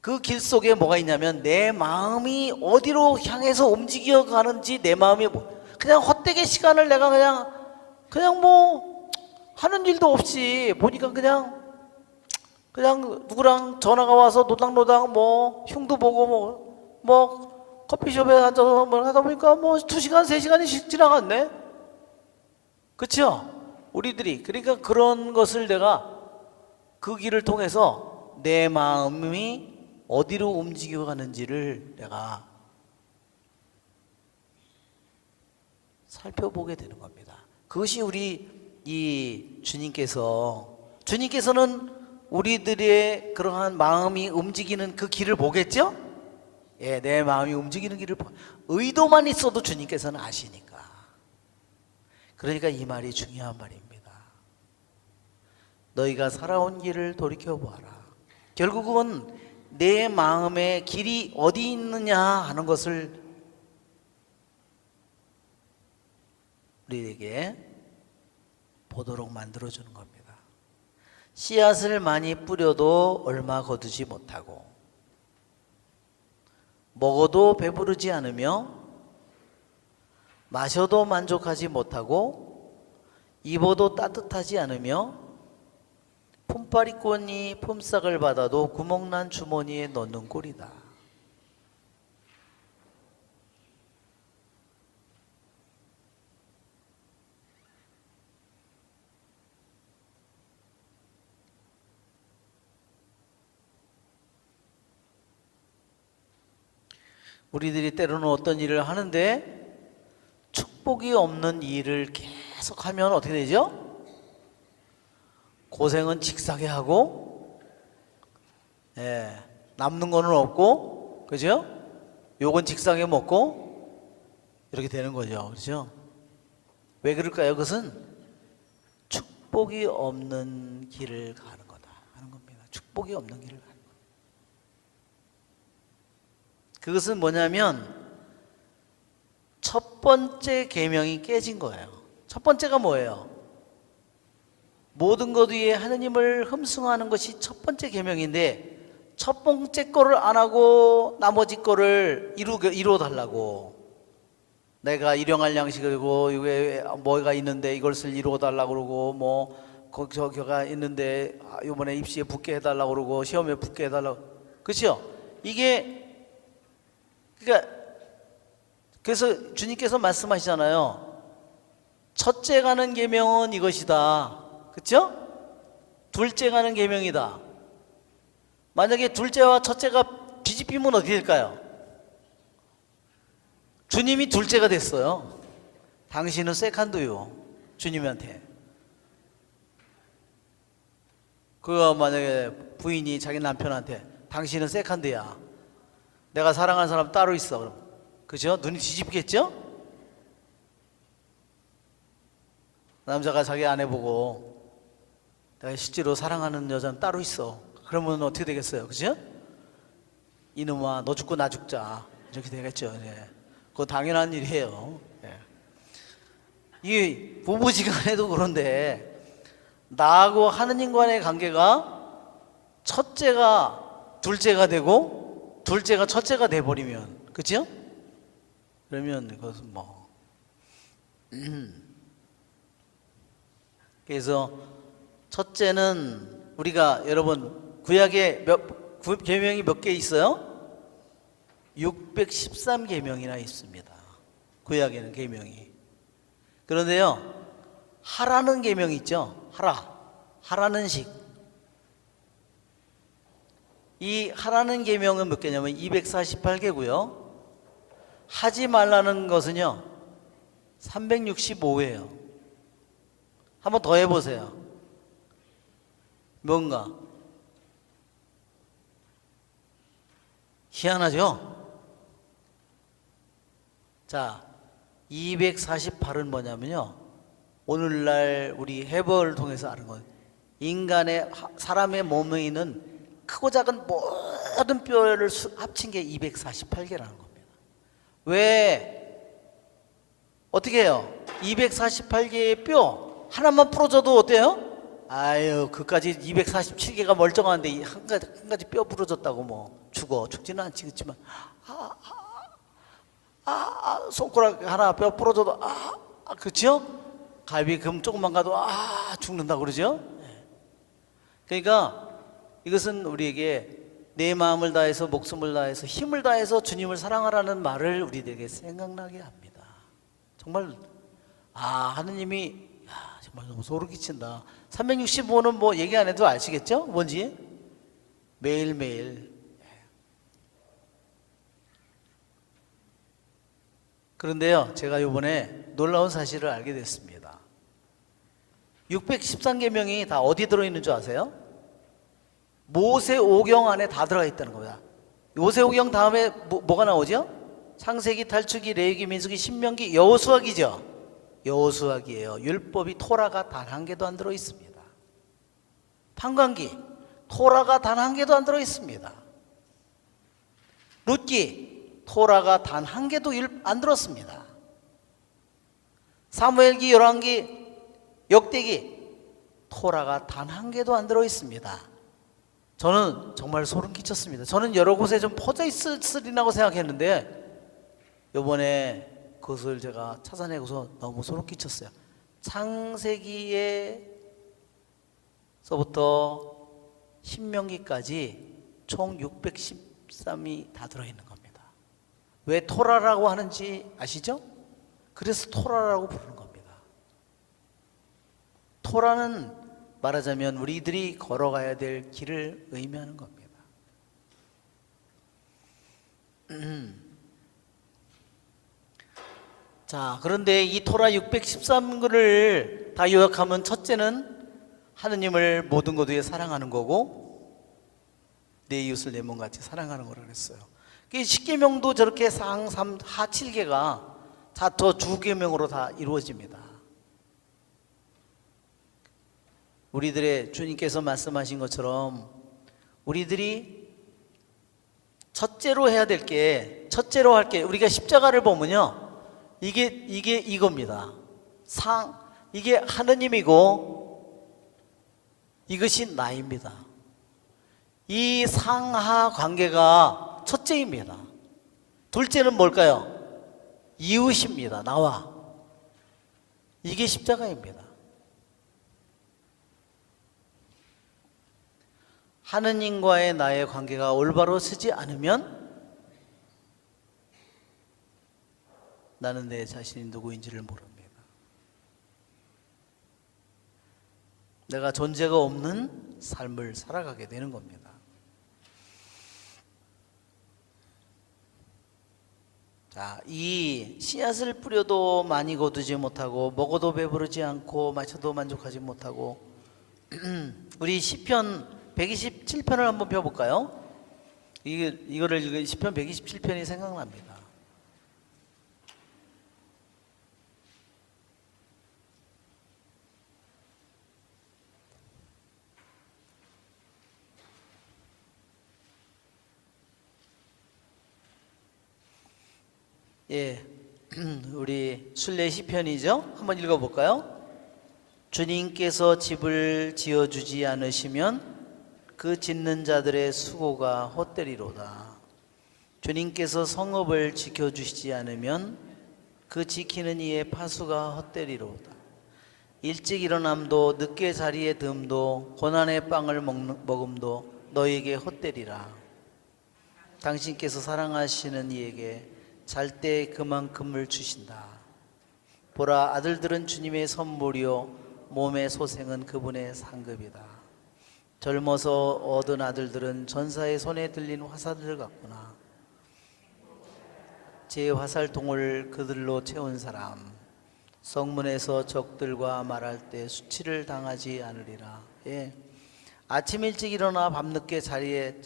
그 길 속에 뭐가 있냐면 내 마음이 어디로 향해서 움직여 가는지, 내 마음이 그냥 헛되게 시간을 내가 그냥 뭐 하는 일도 없이 보니까 그냥 누구랑 전화가 와서 노당노당 뭐 흉도 보고 뭐 커피숍에 앉아서 뭐 하다 보니까 뭐 2시간 3시간이 지나갔네. 그렇죠? 우리들이 그러니까 그런 것을 내가 그 길을 통해서 내 마음이 어디로 움직여가는지를 내가 살펴보게 되는 겁니다. 그것이 우리 이 주님께서는 우리들의 그러한 마음이 움직이는 그 길을 보겠죠? 예, 내 마음이 움직이는 길을 의도만 있어도 주님께서는 아시니까. 그러니까 이 말이 중요한 말입니다. 너희가 살아온 길을 돌이켜보아라. 결국은 내 마음의 길이 어디 있느냐 하는 것을 우리에게 보도록 만들어주는 겁니다. 씨앗을 많이 뿌려도 얼마 거두지 못하고, 먹어도 배부르지 않으며, 마셔도 만족하지 못하고, 입어도 따뜻하지 않으며, 품팔이꾼이 품삯을 받아도 구멍난 주머니에 넣는 꼴이다. 우리들이 때로는 어떤 일을 하는데 축복이 없는 일을 계속하면 어떻게 되죠? 고생은 직사게 하고, 남는 거는 없고, 그죠? 욕은 직사게 먹고 이렇게 되는 거죠. 그렇죠? 왜 그럴까요? 그것은 축복이 없는 길을 가는 거다 하는 겁니다. 축복이 없는 길을 가는 거다. 그것은 뭐냐면 첫 번째 계명이 깨진 거예요. 첫 번째가 뭐예요? 모든 것 위에 하느님을 흠숭하는 것이 첫 번째 계명인데, 첫 번째 거를 안 하고 나머지 거를 이루어 달라고. 내가 일용할 양식이고 이게 뭐가 있는데 이것을 이루어 달라고 그러고 뭐 저기가 있는데 이번에 입시에 붙게 해달라고 그러고 시험에 붙게 해달라고. 그렇죠? 이게 그러니까 그래서 주님께서 말씀하시잖아요. 첫째 가는 계명은 이것이다. 그렇죠? 둘째 가는 계명이다. 만약에 둘째와 첫째가 뒤집히면 어떻게 될까요? 주님이 둘째가 됐어요. 당신은 세컨드요. 주님한테. 그거 만약에 부인이 자기 남편한테 당신은 세컨드야. 내가 사랑하는 사람 따로 있어. 그럼 그죠? 눈이 뒤집겠죠? 남자가 자기 아내 보고 내가 실제로 사랑하는 여자는 따로 있어. 그러면 어떻게 되겠어요? 그죠? 이놈아 너 죽고 나 죽자. 이렇게 되겠죠. 네. 그거 당연한 일이에요. 네. 이 부부지간에도 그런데 나하고 하느님과의 관계가 첫째가 둘째가 되고 둘째가 첫째가 돼버리면, 그죠? 그러면 그것은 뭐 그래서 첫째는 우리가 여러분 구약에 계명이 몇 개 있어요? 613계명이나 있습니다. 구약에는 계명이. 그런데요, 하라는 계명이 있죠. 하라는 식. 이 하라는 계명은 몇 개냐면 248개고요. 하지 말라는 것은요 365회예요. 한번 더 해보세요. 뭔가 희한하죠? 자, 248은 뭐냐면요, 오늘날 우리 해부를 통해서 아는 거예요. 인간의 사람의 몸에 있는 크고 작은 모든 뼈를 합친 게 248개라는 겁니다. 왜? 어떻게 해요? 248개의 뼈 하나만 부러져도 어때요? 아유, 그까지 247개가 멀쩡한데 한 가지 뼈 부러졌다고 뭐 죽지는 않지. 그렇지만 손가락 하나 뼈 부러져도 그렇죠? 갈비 금 조금만 가도 죽는다 그러죠? 그러니까 이것은 우리에게 내 마음을 다해서 목숨을 다해서 힘을 다해서 주님을 사랑하라는 말을 우리에게 생각나게 합니다. 정말 하느님이 정말 너무 소름 끼친다. 365는 뭐 얘기 안 해도 아시겠죠? 뭔지? 매일매일. 그런데요, 제가 이번에 놀라운 사실을 알게 됐습니다. 613계명이 다 어디 들어있는 줄 아세요? 모세오경 안에 다 들어가 있다는 겁니다. 모세오경 다음에 뭐가 나오죠? 창세기, 탈출기, 레위기, 민수기, 신명기, 여호수아기죠. 여호수아기예요. 율법이 토라가 단 한 개도 안 들어 있습니다. 판관기, 토라가 단 한 개도 안 들어 있습니다. 룻기, 토라가 단 한 개도 안 들었습니다. 사무엘기, 열왕기, 역대기, 토라가 단 한 개도 안 들어 있습니다. 저는 정말 소름 끼쳤습니다. 저는 여러 곳에 좀 퍼져 있으리라고 생각했는데 이번에 그것을 제가 찾아내고서 너무 소름 끼쳤어요. 창세기에서부터 신명기까지 총 613이 다 들어있는 겁니다. 왜 토라라고 하는지 아시죠? 그래서 토라라고 부르는 겁니다. 토라는 말하자면 우리들이 걸어가야 될 길을 의미하는 겁니다. 자, 그런데 이 토라 613글을 다 요약하면 첫째는 하느님을 모든 것 위에 사랑하는 거고 내 이웃을 내 몸같이 사랑하는 거라 그랬어요. 십계명도 저렇게 상, 삼, 하, 7개가 다 더 주계명으로 다 이루어집니다. 우리들의 주님께서 말씀하신 것처럼 우리들이 첫째로 해야 될 게, 첫째로 할 게, 우리가 십자가를 보면요, 이게 이겁니다. 이게 하느님이고 이것이 나입니다. 이 상하 관계가 첫째입니다. 둘째는 뭘까요? 이웃입니다. 나와. 이게 십자가입니다. 하느님과의 나의 관계가 올바로 서지 않으면 나는 내 자신이 누구인지를 모릅니다. 내가 존재가 없는 삶을 살아가게 되는 겁니다. 자, 이 씨앗을 뿌려도 많이 거두지 못하고 먹어도 배부르지 않고 마셔도 만족하지 못하고 우리 시편 127편을 한번 펴볼까요? 이거를 시편 127편이 생각납니다. 예, 우리 순례 시편이죠. 한번 읽어볼까요? 주님께서 집을 지어주지 않으시면 그 짓는 자들의 수고가 헛되리로다. 주님께서 성읍을 지켜주시지 않으면 그 지키는 이의 파수가 헛되리로다. 일찍 일어남도 늦게 자리에 듦도 고난의 빵을 먹음도 너에게 헛되리라. 당신께서 사랑하시는 이에게 잘 때 그만큼을 주신다. 보라, 아들들은 주님의 선물이요 몸의 소생은 그분의 상급이다. 젊어서 얻은 아들들은 전사의 손에 들린 화살들 같구나. 제 화살통을 그들로 채운 사람, 성문에서 적들과 말할 때 수치를 당하지 않으리라. 예. 아침 일찍 일어나 밤늦게 자리에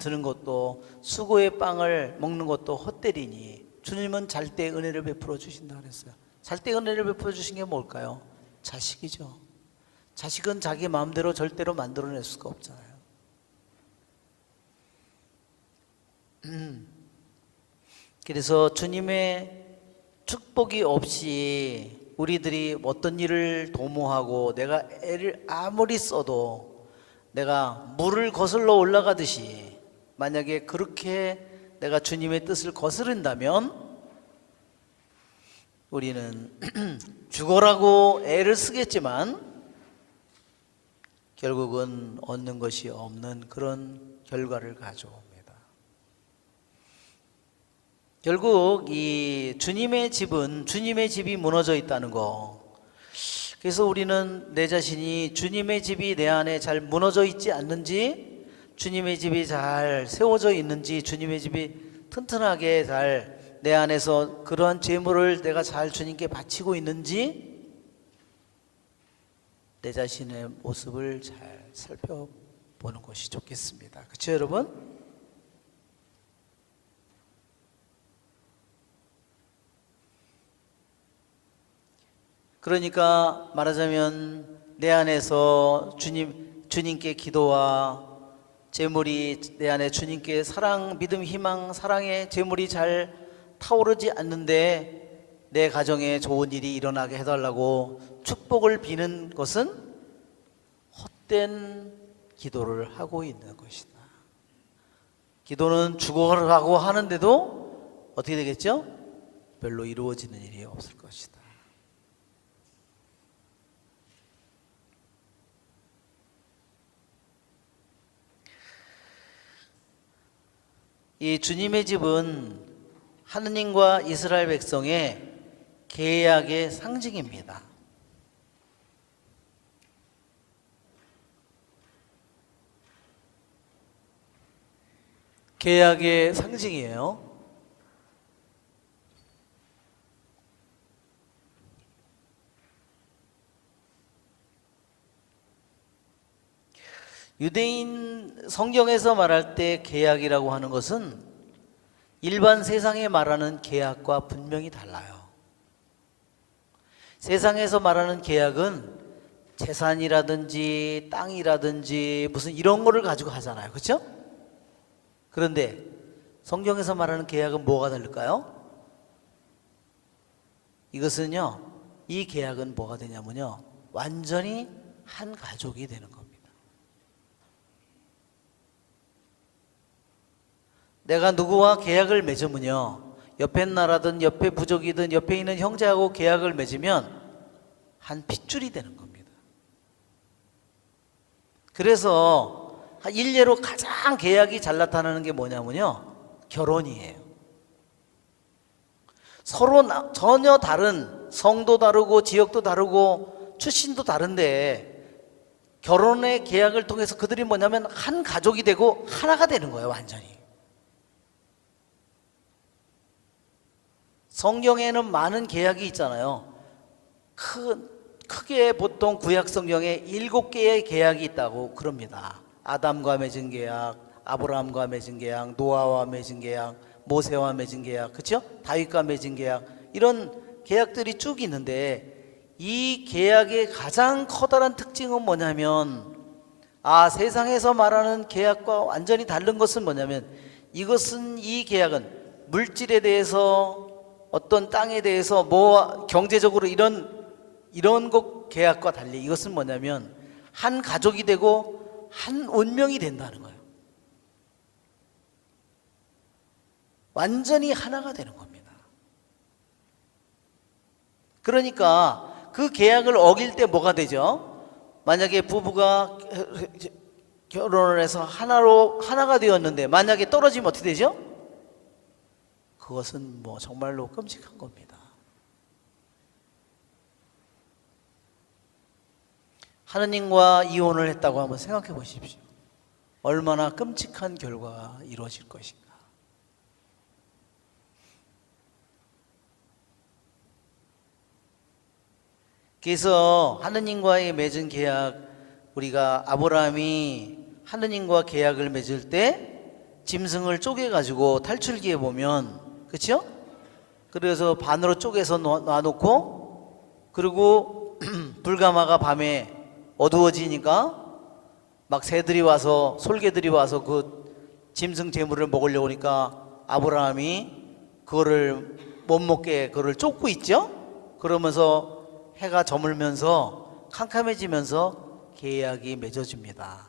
드는 것도 수고의 빵을 먹는 것도 헛되리니 주님은 잘 때 은혜를 베풀어 주신다 그랬어요. 잘 때 은혜를 베풀어 주신 게 뭘까요? 자식이죠. 자식은 자기 마음대로 절대로 만들어낼 수가 없잖아요. 그래서 주님의 축복이 없이 우리들이 어떤 일을 도모하고 내가 애를 아무리 써도 내가 물을 거슬러 올라가듯이 만약에 그렇게 내가 주님의 뜻을 거스른다면 우리는 죽어라고 애를 쓰겠지만 결국은 얻는 것이 없는 그런 결과를 가져옵니다. 결국 이 주님의 집은 주님의 집이 무너져 있다는 거. 그래서 우리는 내 자신이 주님의 집이 내 안에 잘 무너져 있지 않는지, 주님의 집이 잘 세워져 있는지, 주님의 집이 튼튼하게 잘 내 안에서 그러한 재물을 내가 잘 주님께 바치고 있는지 내 자신의 모습을 잘 살펴보는 것이 좋겠습니다. 그렇죠, 여러분? 그러니까 말하자면 내 안에서 주님께 기도와 재물이 내 안에 주님께 사랑, 믿음, 희망, 사랑의 재물이 잘 타오르지 않는데 내 가정에 좋은 일이 일어나게 해달라고 축복을 비는 것은 헛된 기도를 하고 있는 것이다. 기도는 죽어라고 하는데도 어떻게 되겠죠? 별로 이루어지는 일이 없을 것이다. 이 주님의 집은 하느님과 이스라엘 백성의 계약의 상징입니다. 계약의 상징이에요. 유대인 성경에서 말할 때 계약이라고 하는 것은 일반 세상에 말하는 계약과 분명히 달라요. 세상에서 말하는 계약은 재산이라든지 땅이라든지 무슨 이런 거를 가지고 하잖아요. 그렇죠? 그런데 성경에서 말하는 계약은 뭐가 다를까요? 이것은요, 이 계약은 뭐가 되냐면요, 완전히 한 가족이 되는 겁니다. 내가 누구와 계약을 맺으면요, 옆에 나라든 옆에 부족이든 옆에 있는 형제하고 계약을 맺으면 한 핏줄이 되는 겁니다. 그래서 일례로 가장 계약이 잘 나타나는 게 뭐냐면요, 결혼이에요. 서로 전혀 다른, 성도 다르고 지역도 다르고 출신도 다른데 결혼의 계약을 통해서 그들이 뭐냐면 한 가족이 되고 하나가 되는 거예요. 완전히. 성경에는 많은 계약이 있잖아요. 크게 보통 구약 성경에 7개의 계약이 있다고 그럽니다. 아담과 맺은 계약, 아브라함과 맺은 계약, 노아와 맺은 계약, 모세와 맺은 계약, 그렇죠? 다윗과 맺은 계약, 이런 계약들이 쭉 있는데 이 계약의 가장 커다란 특징은 뭐냐면, 세상에서 말하는 계약과 완전히 다른 것은 뭐냐면, 이 계약은 물질에 대해서, 어떤 땅에 대해서, 뭐 경제적으로 이런 것 계약과 달리 이것은 뭐냐면 한 가족이 되고 한 운명이 된다는 거예요. 완전히 하나가 되는 겁니다. 그러니까 그 계약을 어길 때 뭐가 되죠? 만약에 부부가 결혼을 해서 하나가 되었는데 만약에 떨어지면 어떻게 되죠? 그것은 뭐 정말로 끔찍한 겁니다. 하느님과 이혼을 했다고 한번 생각해 보십시오. 얼마나 끔찍한 결과가 이루어질 것인가. 그래서 하느님과의 맺은 계약, 우리가 아브라함이 하느님과 계약을 맺을 때 짐승을 쪼개 가지고 탈출기에 보면, 그렇죠? 그래서 반으로 쪼개서 놔놓고, 그리고 불가마가 밤에 어두워지니까 막 새들이 와서, 솔개들이 와서 그 짐승 제물을 먹으려고 하니까 아브라함이 그거를 못 먹게 그거를 쫓고 있죠. 그러면서 해가 저물면서 캄캄해지면서 계약이 맺어집니다.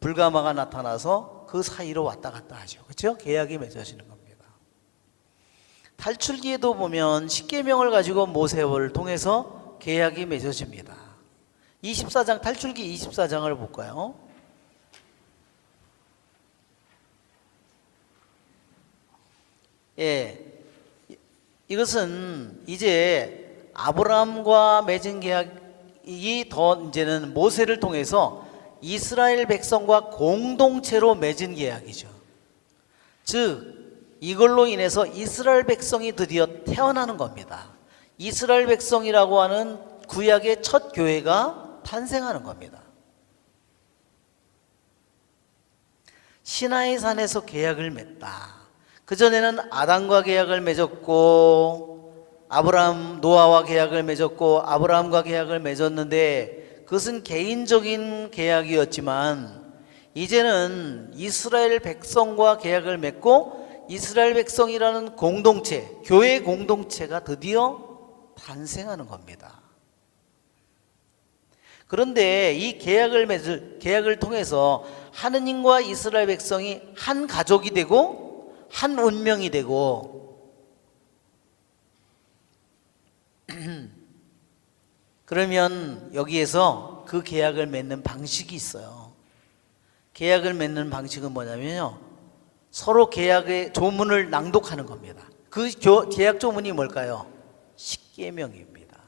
불가마가 나타나서 그 사이로 왔다 갔다 하죠. 그렇죠? 계약이 맺어지는 겁니다. 탈출기에도 보면 십계명을 가지고 모세를 통해서 계약이 맺어집니다. 24장, 탈출기 24장을 볼까요? 예, 이것은 이제 아브라함과 맺은 계약이 더 이제는 모세를 통해서 이스라엘 백성과 공동체로 맺은 계약이죠. 즉 이걸로 인해서 이스라엘 백성이 드디어 태어나는 겁니다. 이스라엘 백성이라고 하는 구약의 첫 교회가 탄생하는 겁니다. 시나이 산에서 계약을 맺다. 그전에는 아담과 계약을 맺었고 아브라함, 노아와 계약을 맺었고 아브라함과 계약을 맺었는데 그것은 개인적인 계약이었지만 이제는 이스라엘 백성과 계약을 맺고 이스라엘 백성이라는 공동체, 교회 공동체가 드디어 탄생하는 겁니다. 그런데 이 계약을 통해서 하느님과 이스라엘 백성이 한 가족이 되고 한 운명이 되고, 그러면 여기에서 그 계약을 맺는 방식이 있어요. 계약을 맺는 방식은 뭐냐면요, 서로 계약의 조문을 낭독하는 겁니다. 그 계약 조문이 뭘까요? 십계명입니다.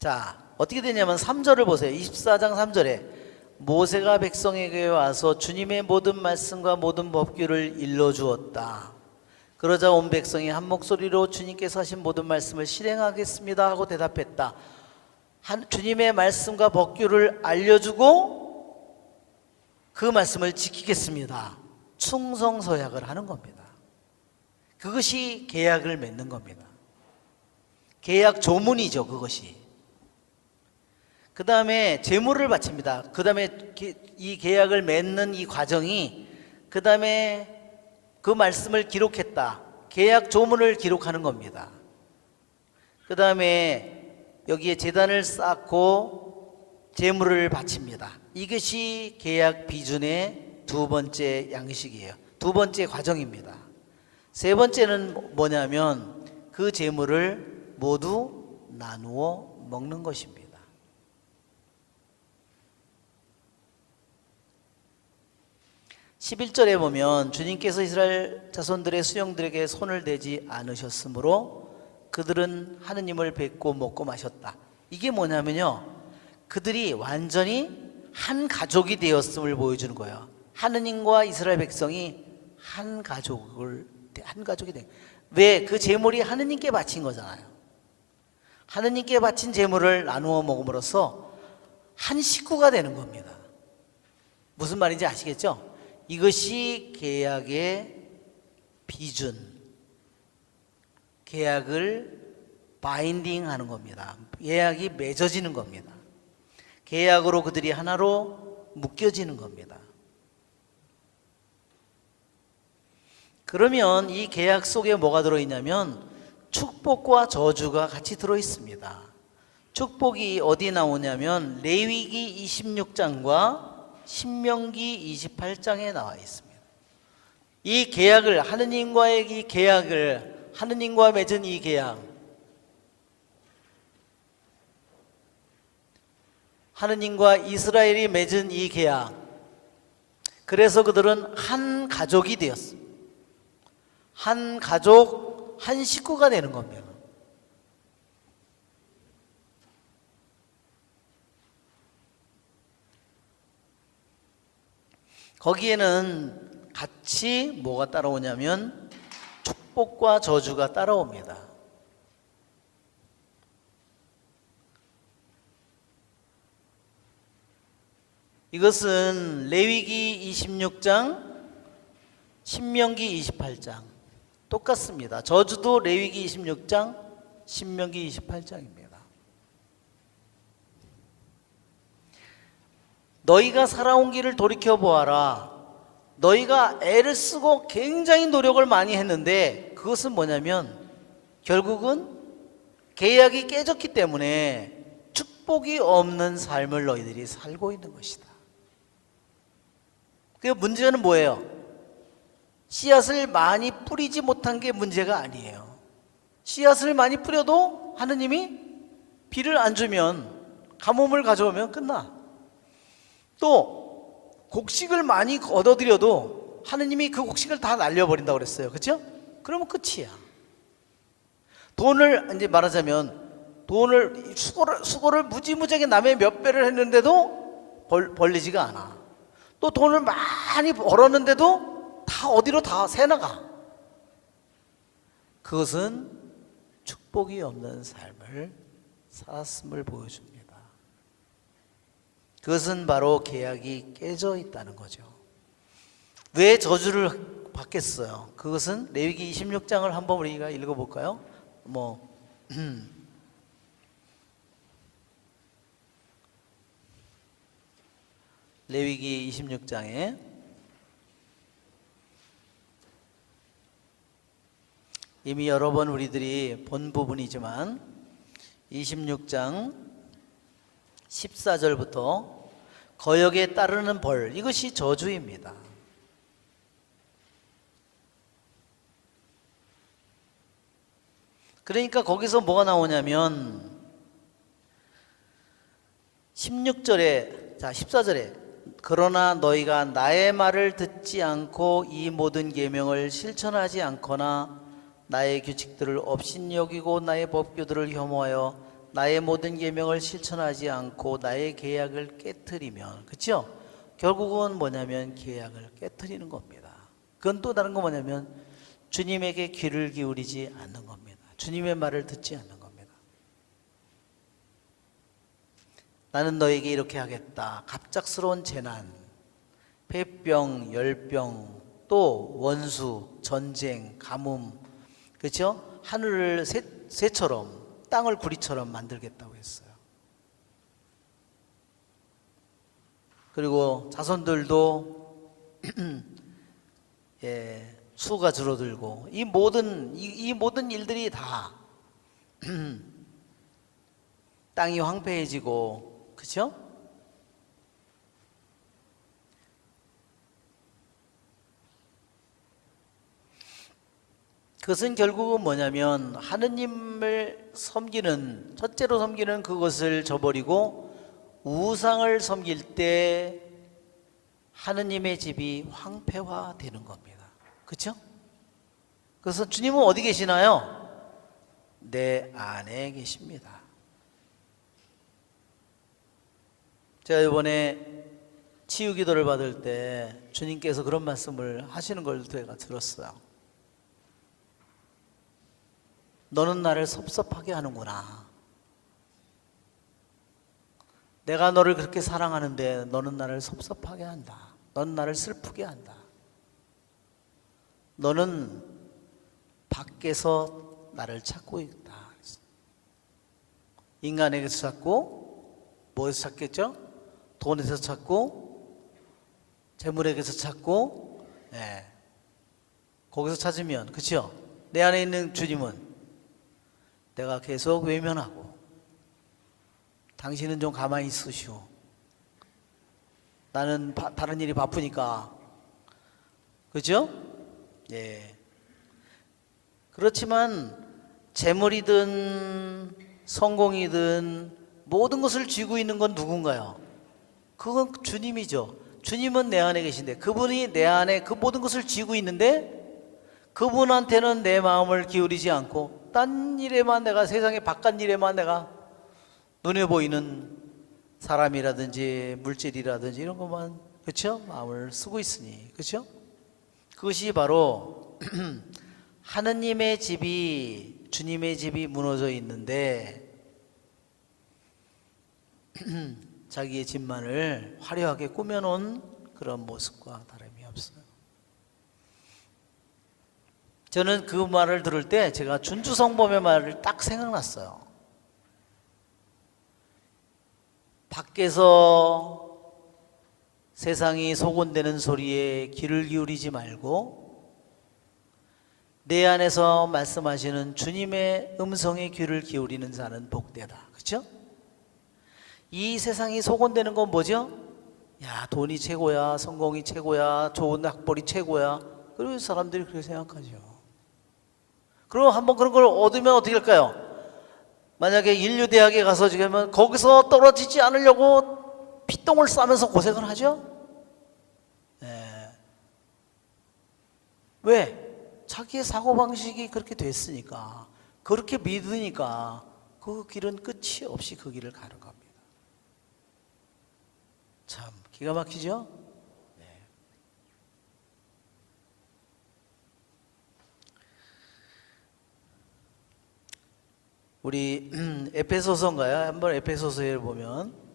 자, 어떻게 되냐면 3절을 보세요. 24장 3절에 모세가 백성에게 와서 주님의 모든 말씀과 모든 법규를 일러주었다. 그러자 온 백성이 한 목소리로 주님께서 하신 모든 말씀을 실행하겠습니다 하고 대답했다. 주님의 말씀과 법규를 알려주고 그 말씀을 지키겠습니다. 충성서약을 하는 겁니다. 그것이 계약을 맺는 겁니다. 계약 조문이죠, 그것이. 그 다음에 제물을 바칩니다. 그 다음에 이 계약을 맺는 이 과정이, 그 다음에 그 말씀을 기록했다. 계약 조문을 기록하는 겁니다. 그 다음에 여기에 제단을 쌓고 제물을 바칩니다. 이것이 계약 비준의 두 번째 양식이에요. 두 번째 과정입니다. 세 번째는 뭐냐면 그 제물을 모두 나누어 먹는 것입니다. 11절에 보면 주님께서 이스라엘 자손들의 수령들에게 손을 대지 않으셨으므로 그들은 하느님을 뵙고 먹고 마셨다. 이게 뭐냐면요, 그들이 완전히 한 가족이 되었음을 보여주는 거예요. 하느님과 이스라엘 백성이 한 가족이 된. 왜? 그 제물이 하느님께 바친 거잖아요. 하느님께 바친 제물을 나누어 먹음으로써 한 식구가 되는 겁니다. 무슨 말인지 아시겠죠? 이것이 계약의 비준, 계약을 바인딩 하는 겁니다. 계약이 맺어지는 겁니다. 계약으로 그들이 하나로 묶여지는 겁니다. 그러면 이 계약 속에 뭐가 들어있냐면 축복과 저주가 같이 들어있습니다. 축복이 어디 나오냐면 레위기 26장과 신명기 28장에 나와 있습니다. 이 계약을, 하느님과의 이 계약을, 하느님과 맺은 이 계약, 하느님과 이스라엘이 맺은 이 계약, 그래서 그들은 한 가족이 되었습니다. 한 가족, 한 식구가 되는 겁니다. 거기에는 같이 뭐가 따라오냐면 축복과 저주가 따라옵니다. 이것은 레위기 26장, 신명기 28장 똑같습니다. 저주도 레위기 26장, 신명기 28장입니다. 너희가 살아온 길을 돌이켜보아라. 너희가 애를 쓰고 굉장히 노력을 많이 했는데 그것은 뭐냐면 결국은 계약이 깨졌기 때문에 축복이 없는 삶을 너희들이 살고 있는 것이다. 그 문제는 뭐예요? 씨앗을 많이 뿌리지 못한 게 문제가 아니에요. 씨앗을 많이 뿌려도 하느님이 비를 안 주면, 가뭄을 가져오면 끝나. 또 곡식을 많이 얻어들여도 하느님이 그 곡식을 다 날려버린다고 그랬어요. 그렇죠? 그러면 끝이야. 돈을, 이제 말하자면 돈을, 수고를 무지무지하게 남의 몇 배를 했는데도 벌리지가 않아. 또 돈을 많이 벌었는데도 다 어디로 다 새나가. 그것은 축복이 없는 삶을 살았음을 보여줍니다. 그것은 바로 계약이 깨져 있다는 거죠. 왜 저주를 받겠어요? 그것은 레위기 26장을 한번 우리가 읽어볼까요? 레위기 26장에 이미 여러 번 우리들이 본 부분이지만 26장 14절부터 거역에 따르는 벌, 이것이 저주입니다. 그러니까 거기서 뭐가 나오냐면 16절에, 자 14절에 그러나 너희가 나의 말을 듣지 않고 이 모든 계명을 실천하지 않거나 나의 규칙들을 업신여기고 나의 법규들을 혐오하여 나의 모든 계명을 실천하지 않고 나의 계약을 깨트리면, 그렇죠? 결국은 뭐냐면 계약을 깨트리는 겁니다. 그건 또 다른 거 뭐냐면 주님에게 귀를 기울이지 않는 겁니다. 주님의 말을 듣지 않는 겁니다. 나는 너에게 이렇게 하겠다. 갑작스러운 재난, 폐병, 열병, 또 원수, 전쟁, 가뭄, 그렇죠? 하늘을 새처럼, 땅을 구리처럼 만들겠다고 했어요. 그리고 자손들도 수가 줄어들고 이 모든 일들이 다 땅이 황폐해지고, 그렇죠? 그것은 결국은 뭐냐면 하느님을 섬기는, 첫째로 섬기는 그것을 저버리고 우상을 섬길 때 하느님의 집이 황폐화되는 겁니다. 그렇죠? 그래서 주님은 어디 계시나요? 내 안에 계십니다. 제가 이번에 치유 기도를 받을 때 주님께서 그런 말씀을 하시는 걸 제가 들었어요. 너는 나를 섭섭하게 하는구나. 내가 너를 그렇게 사랑하는데 너는 나를 섭섭하게 한다. 너는 나를 슬프게 한다. 너는 밖에서 나를 찾고 있다. 인간에게서 찾고, 뭐에서 찾겠죠? 돈에서 찾고, 재물에게서 찾고, 거기서 찾으면, 그렇죠? 내 안에 있는 주님은 내가 계속 외면하고, 당신은 좀 가만히 있으시오. 나는 다른 일이 바쁘니까, 그렇죠? 예. 그렇지만 재물이든 성공이든 모든 것을 쥐고 있는 건 누군가요? 그건 주님이죠. 주님은 내 안에 계신데 그분이 내 안에 그 모든 것을 쥐고 있는데 그분한테는 내 마음을 기울이지 않고 딴 일에만 내가, 세상의 바깥 일에만 내가 눈에 보이는 사람이라든지 물질이라든지 이런 것만, 그렇죠? 마음을 쓰고 있으니, 그렇죠? 그것이 바로 하느님의 집이, 주님의 집이 무너져 있는데 자기의 집만을 화려하게 꾸며놓은 그런 모습과 다름이 없어요. 저는 그 말을 들을 때 제가 준주성범의 말을 딱 생각났어요. 밖에서 세상이 소곤대는 소리에 귀를 기울이지 말고 내 안에서 말씀하시는 주님의 음성에 귀를 기울이는 자는 복되다. 그렇죠? 이 세상이 소곤대는 건 뭐죠? 야, 돈이 최고야, 성공이 최고야, 좋은 학벌이 최고야. 그리고 사람들이 그렇게 생각하죠. 그럼 한번 그런 걸 얻으면 어떻게 할까요? 만약에 인류대학에 가서 지금 거기서 떨어지지 않으려고 피똥을 싸면서 고생을 하죠? 왜? 자기의 사고방식이 그렇게 됐으니까, 그렇게 믿으니까 그 길은 끝이 없이 그 길을 가는 겁니다. 참 기가 막히죠? 우리 에베소서인가요? 한번 에베소서에 보면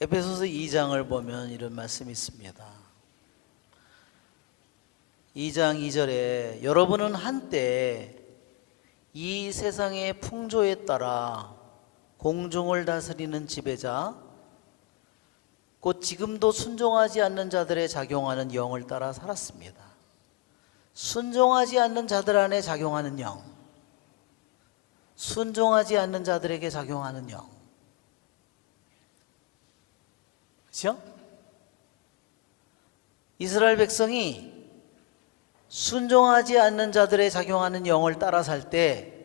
에베소서 2장을 보면 이런 말씀이 있습니다. 2장 2절에 여러분은 한때 이 세상의 풍조에 따라 공중을 다스리는 지배자, 곧 지금도 순종하지 않는 자들에 작용하는 영을 따라 살았습니다. 순종하지 않는 자들 안에 작용하는 영, 순종하지 않는 자들에게 작용하는 영, 그렇죠? 이스라엘 백성이 순종하지 않는 자들의 작용하는 영을 따라 살 때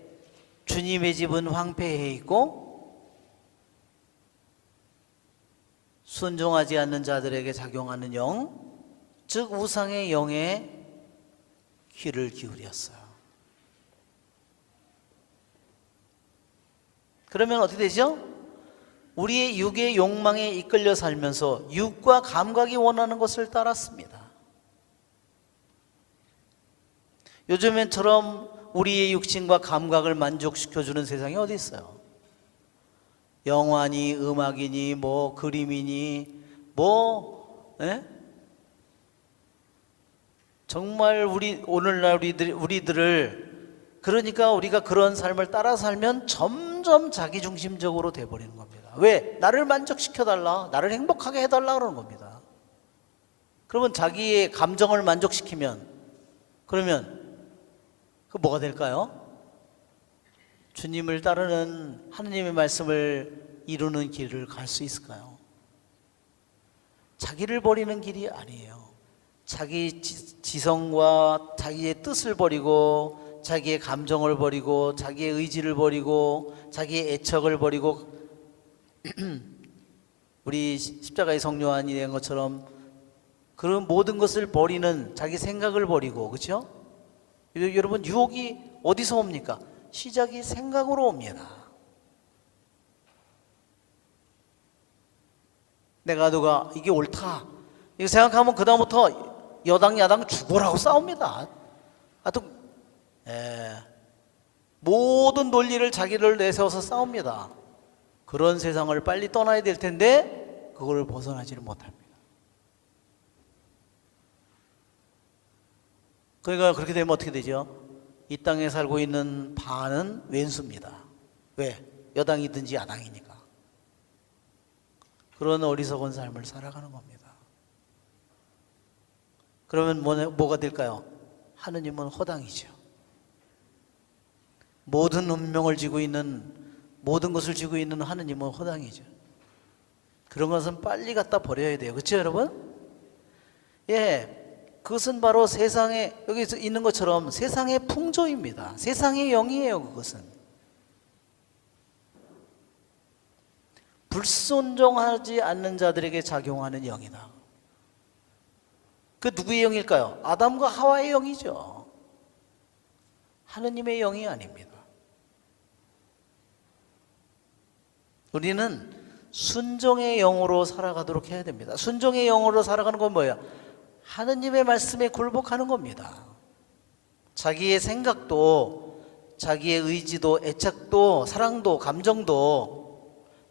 주님의 집은 황폐해 있고 순종하지 않는 자들에게 작용하는 영, 즉 우상의 영에 귀를 기울였어요. 그러면 어떻게 되죠? 우리의 육의 욕망에 이끌려 살면서 육과 감각이 원하는 것을 따랐습니다. 요즘엔처럼 우리의 육신과 감각을 만족시켜주는 세상이 어디 있어요? 영화니 음악이니 뭐 그림이니 뭐 정말 오늘날 우리들을, 그러니까 우리가 그런 삶을 따라 살면 점점 자기중심적으로 돼버리는 겁니다. 왜? 나를 만족시켜달라, 나를 행복하게 해달라 그러는 겁니다. 그러면 자기의 감정을 만족시키면, 그러면 그 뭐가 될까요? 주님을 따르는 하느님의 말씀을 이루는 길을 갈 수 있을까요? 자기를 버리는 길이 아니에요. 자기 지성과 자기의 뜻을 버리고, 자기의 감정을 버리고, 자기의 의지를 버리고, 자기의 애착을 버리고, 우리 십자가의 성요한이 된 것처럼 그런 모든 것을 버리는, 자기 생각을 버리고, 그렇죠? 여러분, 유혹이 어디서 옵니까? 시작이 생각으로 옵니다. 누가 이게 옳다 이거 생각하면 그다음부터 여당 야당 죽으라고 싸웁니다. 하여튼 모든 논리를 자기를 내세워서 싸웁니다. 그런 세상을 빨리 떠나야 될 텐데 그걸 벗어나지를 못합니다. 그러니까 그렇게 되면 어떻게 되죠? 이 땅에 살고 있는 반은 왼수입니다. 왜? 여당이든지 야당이니까. 그런 어리석은 삶을 살아가는 겁니다. 그러면 뭐가 될까요? 하느님은 허당이죠. 모든 운명을 쥐고 있는, 모든 것을 쥐고 있는 하느님은 허당이죠. 그런 것은 빨리 갖다 버려야 돼요. 그렇죠, 여러분? 그것은 바로 세상에, 여기 있는 것처럼 세상의 풍조입니다. 세상의 영이에요, 그것은. 불순종하지 않는 자들에게 작용하는 영이다. 그 누구의 영일까요? 아담과 하와의 영이죠. 하느님의 영이 아닙니다. 우리는 순종의 영으로 살아가도록 해야 됩니다. 순종의 영으로 살아가는 건 뭐예요? 하느님의 말씀에 굴복하는 겁니다. 자기의 생각도, 자기의 의지도, 애착도, 사랑도, 감정도,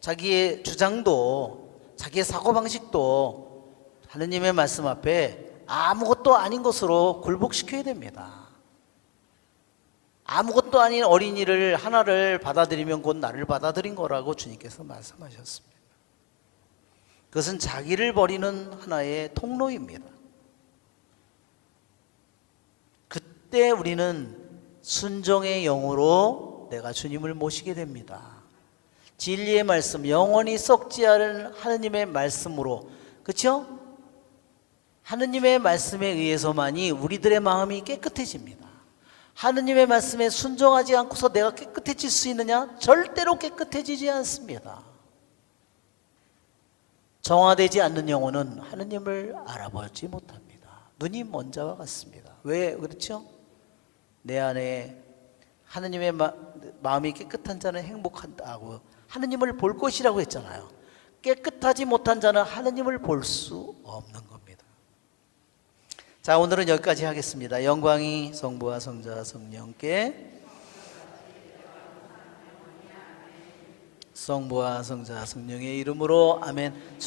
자기의 주장도, 자기의 사고방식도 하느님의 말씀 앞에 아무것도 아닌 것으로 굴복시켜야 됩니다. 아무것도 아닌 어린이를 하나를 받아들이면 곧 나를 받아들인 거라고 주님께서 말씀하셨습니다. 그것은 자기를 버리는 하나의 통로입니다. 그때 우리는 순종의 영으로 내가 주님을 모시게 됩니다. 진리의 말씀, 영원히 썩지 않은 하느님의 말씀으로, 그렇죠? 하느님의 말씀에 의해서만이 우리들의 마음이 깨끗해집니다. 하느님의 말씀에 순종하지 않고서 내가 깨끗해질 수 있느냐? 절대로 깨끗해지지 않습니다. 정화되지 않는 영혼은 하느님을 알아보지 못합니다. 눈이 먼 자와 같습니다. 왜 그렇죠? 내 안에 하느님의 마음이 깨끗한 자는 행복한다고 하느님을 볼 것이라고 했잖아요. 깨끗하지 못한 자는 하느님을 볼 수 없는 겁니다. 자, 오늘은 여기까지 하겠습니다. 영광이 성부와 성자와 성령께, 성부와 성자 성령의 이름으로 아멘.